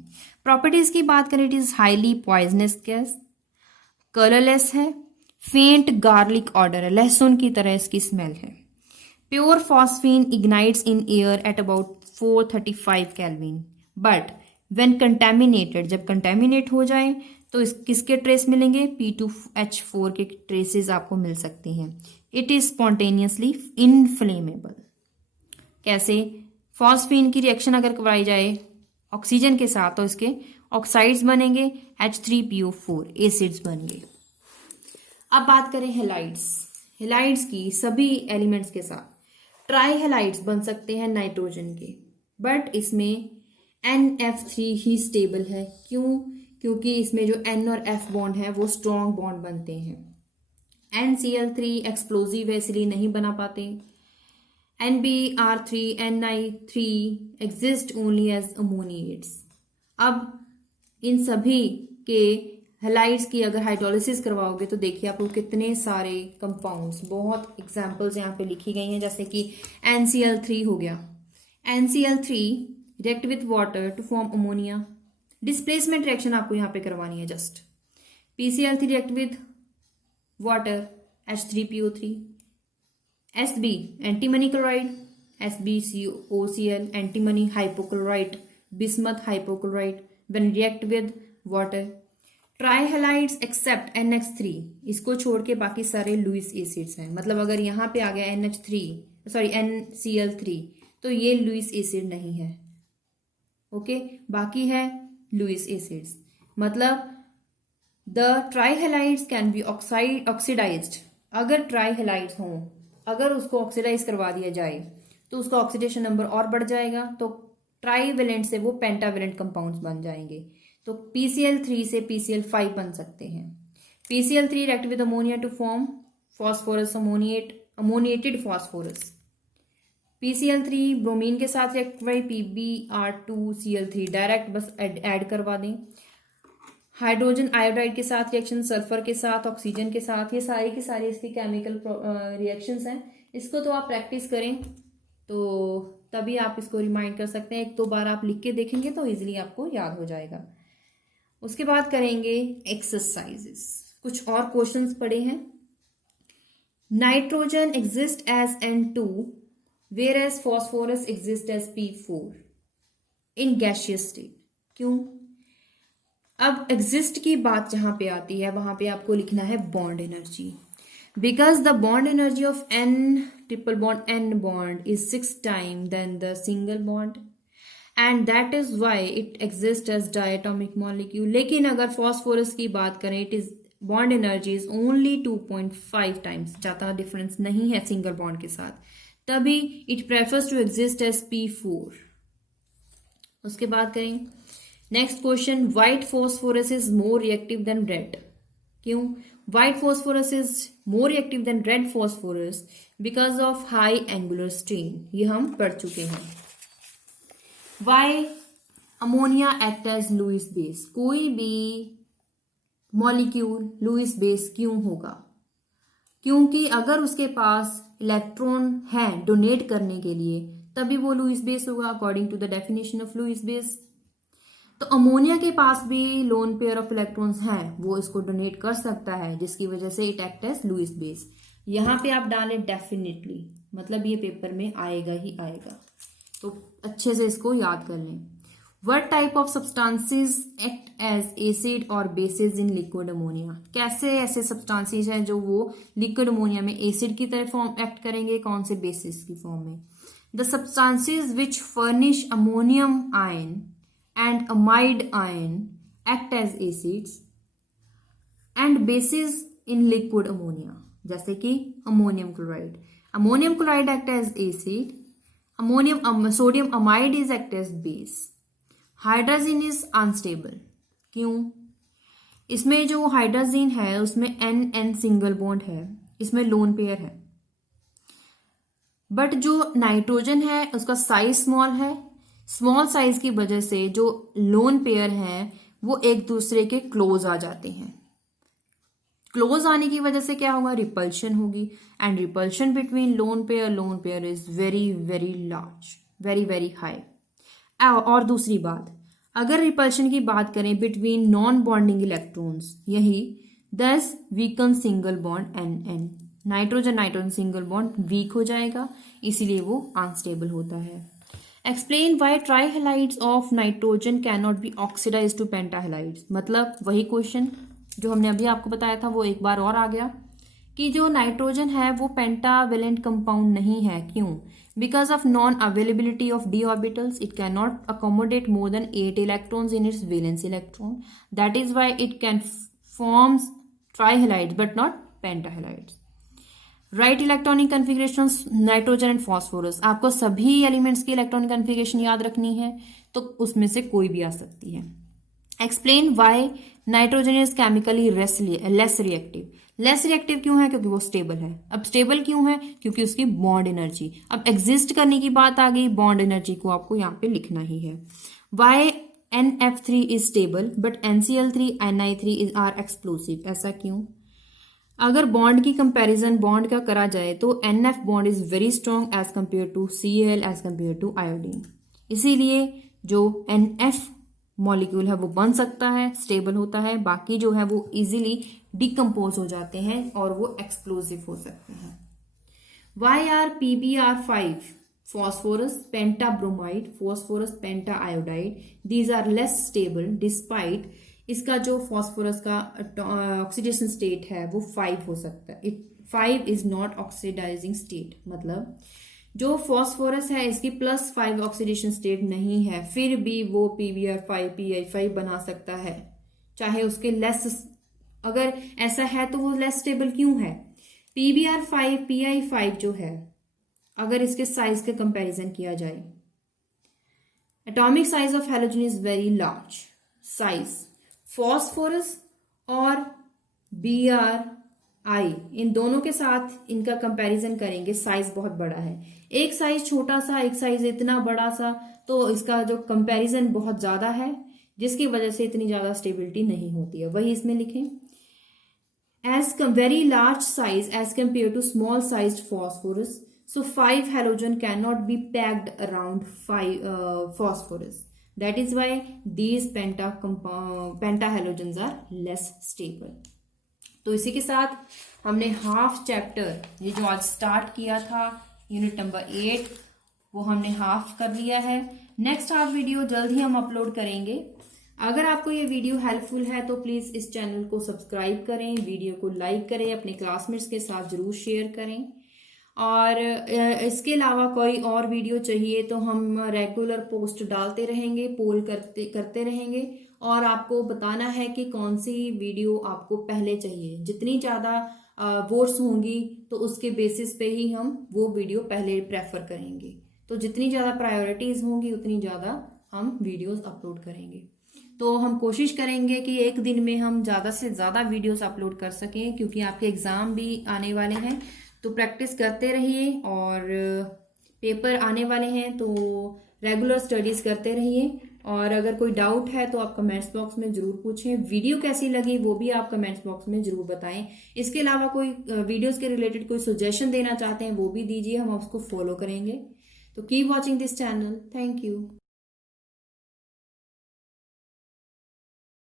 प्रॉपर्टीज की बात करें, it is highly poisonous gas, colourless है, फेंट गार्लिक ऑर्डर है, लहसुन की तरह इसकी स्मेल है। Pure phosphine ignites in air at about 435 kelvin, but when contaminated, जब कंटेमिनेट हो जाए तो इस किसके ट्रेस मिलेंगे, P2H4 के ट्रेसेस आपको मिल सकते हैं। It is spontaneously inflammable. कैसे, फॉस्फीन की रिएक्शन अगर करवाई जाए ऑक्सीजन के साथ तो इसके ऑक्साइड्स बनेंगे, H3PO4 एसिड्स बनेंगे। अब बात करें हेलाइड्स। हेलाइड्स की सभी एलिमेंट्स के साथ ट्राई हेलाइड्स बन सकते हैं नाइट्रोजन के, बट इसमें NF3 ही स्टेबल है। क्यों? क्योंकि इसमें जो N और F बॉन्ड है वो स्ट्रॉन्ग बॉन्ड बनते हैं। NCl3 एक्सप्लोजिव है इसलिए नहीं बना पाते। NBr3, Ni3 exist only as अमोनिएट्स। अब इन सभी के हेलाइड्स की अगर हाइड्रोलिसिस करवाओगे तो देखिए आपको कितने सारे कंपाउंड्स, बहुत एग्जांपल्स यहाँ पे लिखी गई हैं, जैसे कि NCl3 हो गया। NCl3 react with water to form ammonia, displacement reaction आपको यहाँ पे करवानी है just. PCl3 react with water, H3PO3। SB antimony chloride, SbCOCl antimony hypochloride, bismuth hypochloride when react with water. Trihalides except NH3, इसको छोड़ के बाकी सारे लुईस एसिड्स हैं। मतलब अगर यहाँ पे आ गया NCl3 तो ये लुईस एसिड नहीं है। ओके, बाकी है लुईस एसिड्स। मतलब द ट्राइहेलाइड्स कैन बी ऑक्सीडाइज्ड। अगर ट्राइहेलाइड्स हों, अगर उसको ऑक्सीडाइज करवा दिया जाए तो उसका ऑक्सीडेशन नंबर और बढ़ जाएगा, तो ट्राईवेलेंट से वो पेंटावेलेंट कंपाउंड्स बन जाएंगे। तो PCl3 से PCl5 बन सकते हैं। PCl3 react with ammonia to form phosphorus ammoniated phosphorus. PCl3 bromine के साथ रिएक्ट करें, PbR2Cl3 डायरेक्ट बस ऐड करवा दें। हाइड्रोजन आयोडाइड के साथ रिएक्शन, सल्फर के साथ, ऑक्सीजन के साथ, ये सारी की सारी इसकी केमिकल रिएक्शंस हैं। इसको तो आप प्रैक्टिस करें तो तभी आप इसको रिमाइंड कर सकते हैं। एक दो बार आप लिख के देखेंगे तो इजीली आपको याद हो जाएगा। उसके बाद करेंगे एक्सरसाइजेस। कुछ और क्वेश्चंस पड़े हैं। Nitrogen exist as N2 where as phosphorus exist as P4 in gaseous state. क्यों? अब एग्जिस्ट की बात जहां पे आती है वहां पे आपको लिखना है bond energy. Because the bond energy of N triple bond N bond is 6 time then the single bond and that is why it exist as diatomic molecule. लेकिन अगर फॉस्फोरस की बात करें, it is bond energy is only 2.5 times, ज्यादा difference नहीं है single bond के साथ, तभी it prefers to exist as P4। उसके बाद करें next question, white phosphorus is more reactive than red. क्यों? White phosphorus is more reactive than red phosphorus because of high angular strain. ये हम पढ़ चुके हैं। Why ammonia act as Lewis base. कोई भी मॉलिक्यूल लुईस बेस क्यों होगा? क्योंकि अगर उसके पास इलेक्ट्रॉन है डोनेट करने के लिए तभी वो लुईस बेस होगा according to the definition of Lewis base. तो अमोनिया के पास भी लोन पेयर ऑफ इलेक्ट्रॉन्स हैं, वो इसको डोनेट कर सकता है, जिसकी वजह से it act as Lewis base. यहां पे आप डालें डेफिनेटली, मतलब ये पेपर में आएगा ही आएगा, तो अच्छे से इसको याद कर लें। What type of substances act as acid और बेसिस इन लिक्विड अमोनिया। कैसे ऐसे सब्सटेंसेस हैं जो वो लिक्विड अमोनिया में एसिड की तरह फॉर्म एक्ट करेंगे, कौन से बेसिस की फॉर्म में? The substances which furnish ammonium ion and amide ion act as acids and bases in liquid ammonia, जैसे कि ammonium chloride. Ammonium chloride act as acid, sodium amide is act as base. Hydrogen is unstable. क्यों? इसमें जो hydrogen है उसमें N single bond है, इसमें lone pair है, बट जो नाइट्रोजन है उसका साइज स्मॉल है। स्मॉल साइज की वजह से जो लोन पेयर हैं वो एक दूसरे के क्लोज आ जाते हैं। क्लोज आने की वजह से क्या होगा? रिपल्शन होगी, and repulsion between lone pair is very very large, very very high. और दूसरी बात, अगर रिपल्शन की बात करें बिटवीन नॉन बॉन्डिंग इलेक्ट्रॉन्स, यही this weaken single bond NN, nitrogen nitrogen single bond weak हो जाएगा, इसीलिए वो अनस्टेबल होता है। Explain why trihalides of nitrogen can not be oxidise to pentahalides, मतलब वही क्वेश्चन जो हमने अभी आपको बताया था वो एक बार और आ गया कि जो नाइट्रोजन है वो पेंटावेलेंट कंपाउंड नहीं है। क्यों? Because of non availability of d orbitals, it can not accommodate more than 8 electrons in its valence electron, that is why it can forms trihalides but not pentahalides. Right electronic configuration nitrogen and phosphorus, आपको सभी elements की electronic configuration याद रखनी है, तो उसमें से कोई भी आ सकती है। Explain Y nitrogen is chemically less reactive, less reactive क्यों है? क्योंकि वो स्टेबल है। अब स्टेबल क्यों है? क्योंकि उसकी बॉन्ड एनर्जी, अब एग्जिस्ट करने की बात आ गई, बॉन्ड एनर्जी को आपको यहाँ पे लिखना ही है। Why NF3 is stable but NCl3 Ni3 are explosive, ऐसा क्यों? अगर बॉन्ड की कंपैरिजन बॉन्ड का करा जाए तो NF bond is very strong as compare to Cl as compare to iodine, इसीलिए जो NF मॉलिक्यूल है वो बन सकता है, स्टेबल होता है, बाकी जो है वो इजीली डिकम्पोज हो जाते हैं और वो एक्सप्लोसिव हो सकते हैं। Why are PbR5 phosphorus pentabromaide, phosphorus pentaiodide, these are less stable despite इसका जो फॉस्फोरस का ऑक्सीडेशन स्टेट है वो 5 हो सकता है। 5 इज नॉट ऑक्सीडाइजिंग स्टेट, मतलब जो फॉस्फोरस है इसकी +5 ऑक्सीडेशन स्टेट नहीं है, फिर भी वो PbR5 Pi5 बना सकता है, चाहे उसके लेस, अगर ऐसा है तो वो लेस स्टेबल क्यों है? PbR5 Pi5 जो है, अगर इसके साइज का कंपैरिजन किया जाए, atomic size of halogen is very large size, phosphorus और Bri इन दोनों के साथ इनका कंपैरिजन करेंगे, साइज बहुत बड़ा है, एक साइज छोटा सा एक साइज इतना बड़ा सा, तो इसका जो कंपैरिजन बहुत ज्यादा है जिसकी वजह से इतनी ज्यादा स्टेबिलिटी नहीं होती है। वही इसमें लिखें, as very large size as compare to small size phosphorus, so 5 halogen cannot be packed around 5 phosphorus, that is why these pentahalogens are less stable। तो इसी के साथ हमने हाफ चैप्टर, ये जो आज स्टार्ट किया था यूनिट नंबर 8, वो हमने हाफ कर लिया है। नेक्स्ट हाफ वीडियो जल्द ही हम अपलोड करेंगे। अगर आपको ये वीडियो हेल्पफुल है तो प्लीज इस चैनल को सब्सक्राइब करें, वीडियो को लाइक करें, अपने क्लासमेट्स के साथ जरूर शेयर करें, और इसके अलावा कोई और वीडियो चाहिए तो हम रेगुलर पोस्ट डालते रहेंगे, पोल करते रहेंगे, और आपको बताना है कि कौन सी वीडियो आपको पहले चाहिए। जितनी ज़्यादा वोट्स होंगी तो उसके बेसिस पे ही हम वो वीडियो पहले प्रेफर करेंगे, तो जितनी ज़्यादा प्रायोरिटीज़ होंगी उतनी ज़्यादा हम वीडियोस अपलोड करेंगे। तो हम कोशिश करेंगे कि एक दिन में हम ज़्यादा से ज़्यादा वीडियोस अपलोड कर सकें, क्योंकि आपके एग्ज़ाम भी आने वाले हैं, तो प्रैक्टिस करते रहिए, और पेपर आने वाले हैं तो रेगुलर स्टडीज करते रहिए। और अगर कोई डाउट है तो आप कमेंट्स बॉक्स में जरूर पूछें, वीडियो कैसी लगी वो भी आप कमेंट्स बॉक्स में जरूर बताएं। इसके अलावा कोई वीडियोस के रिलेटेड कोई सजेशन देना चाहते हैं वो भी दीजिए, हम उसको फॉलो करेंगे। तो keep watching this channel, thank you.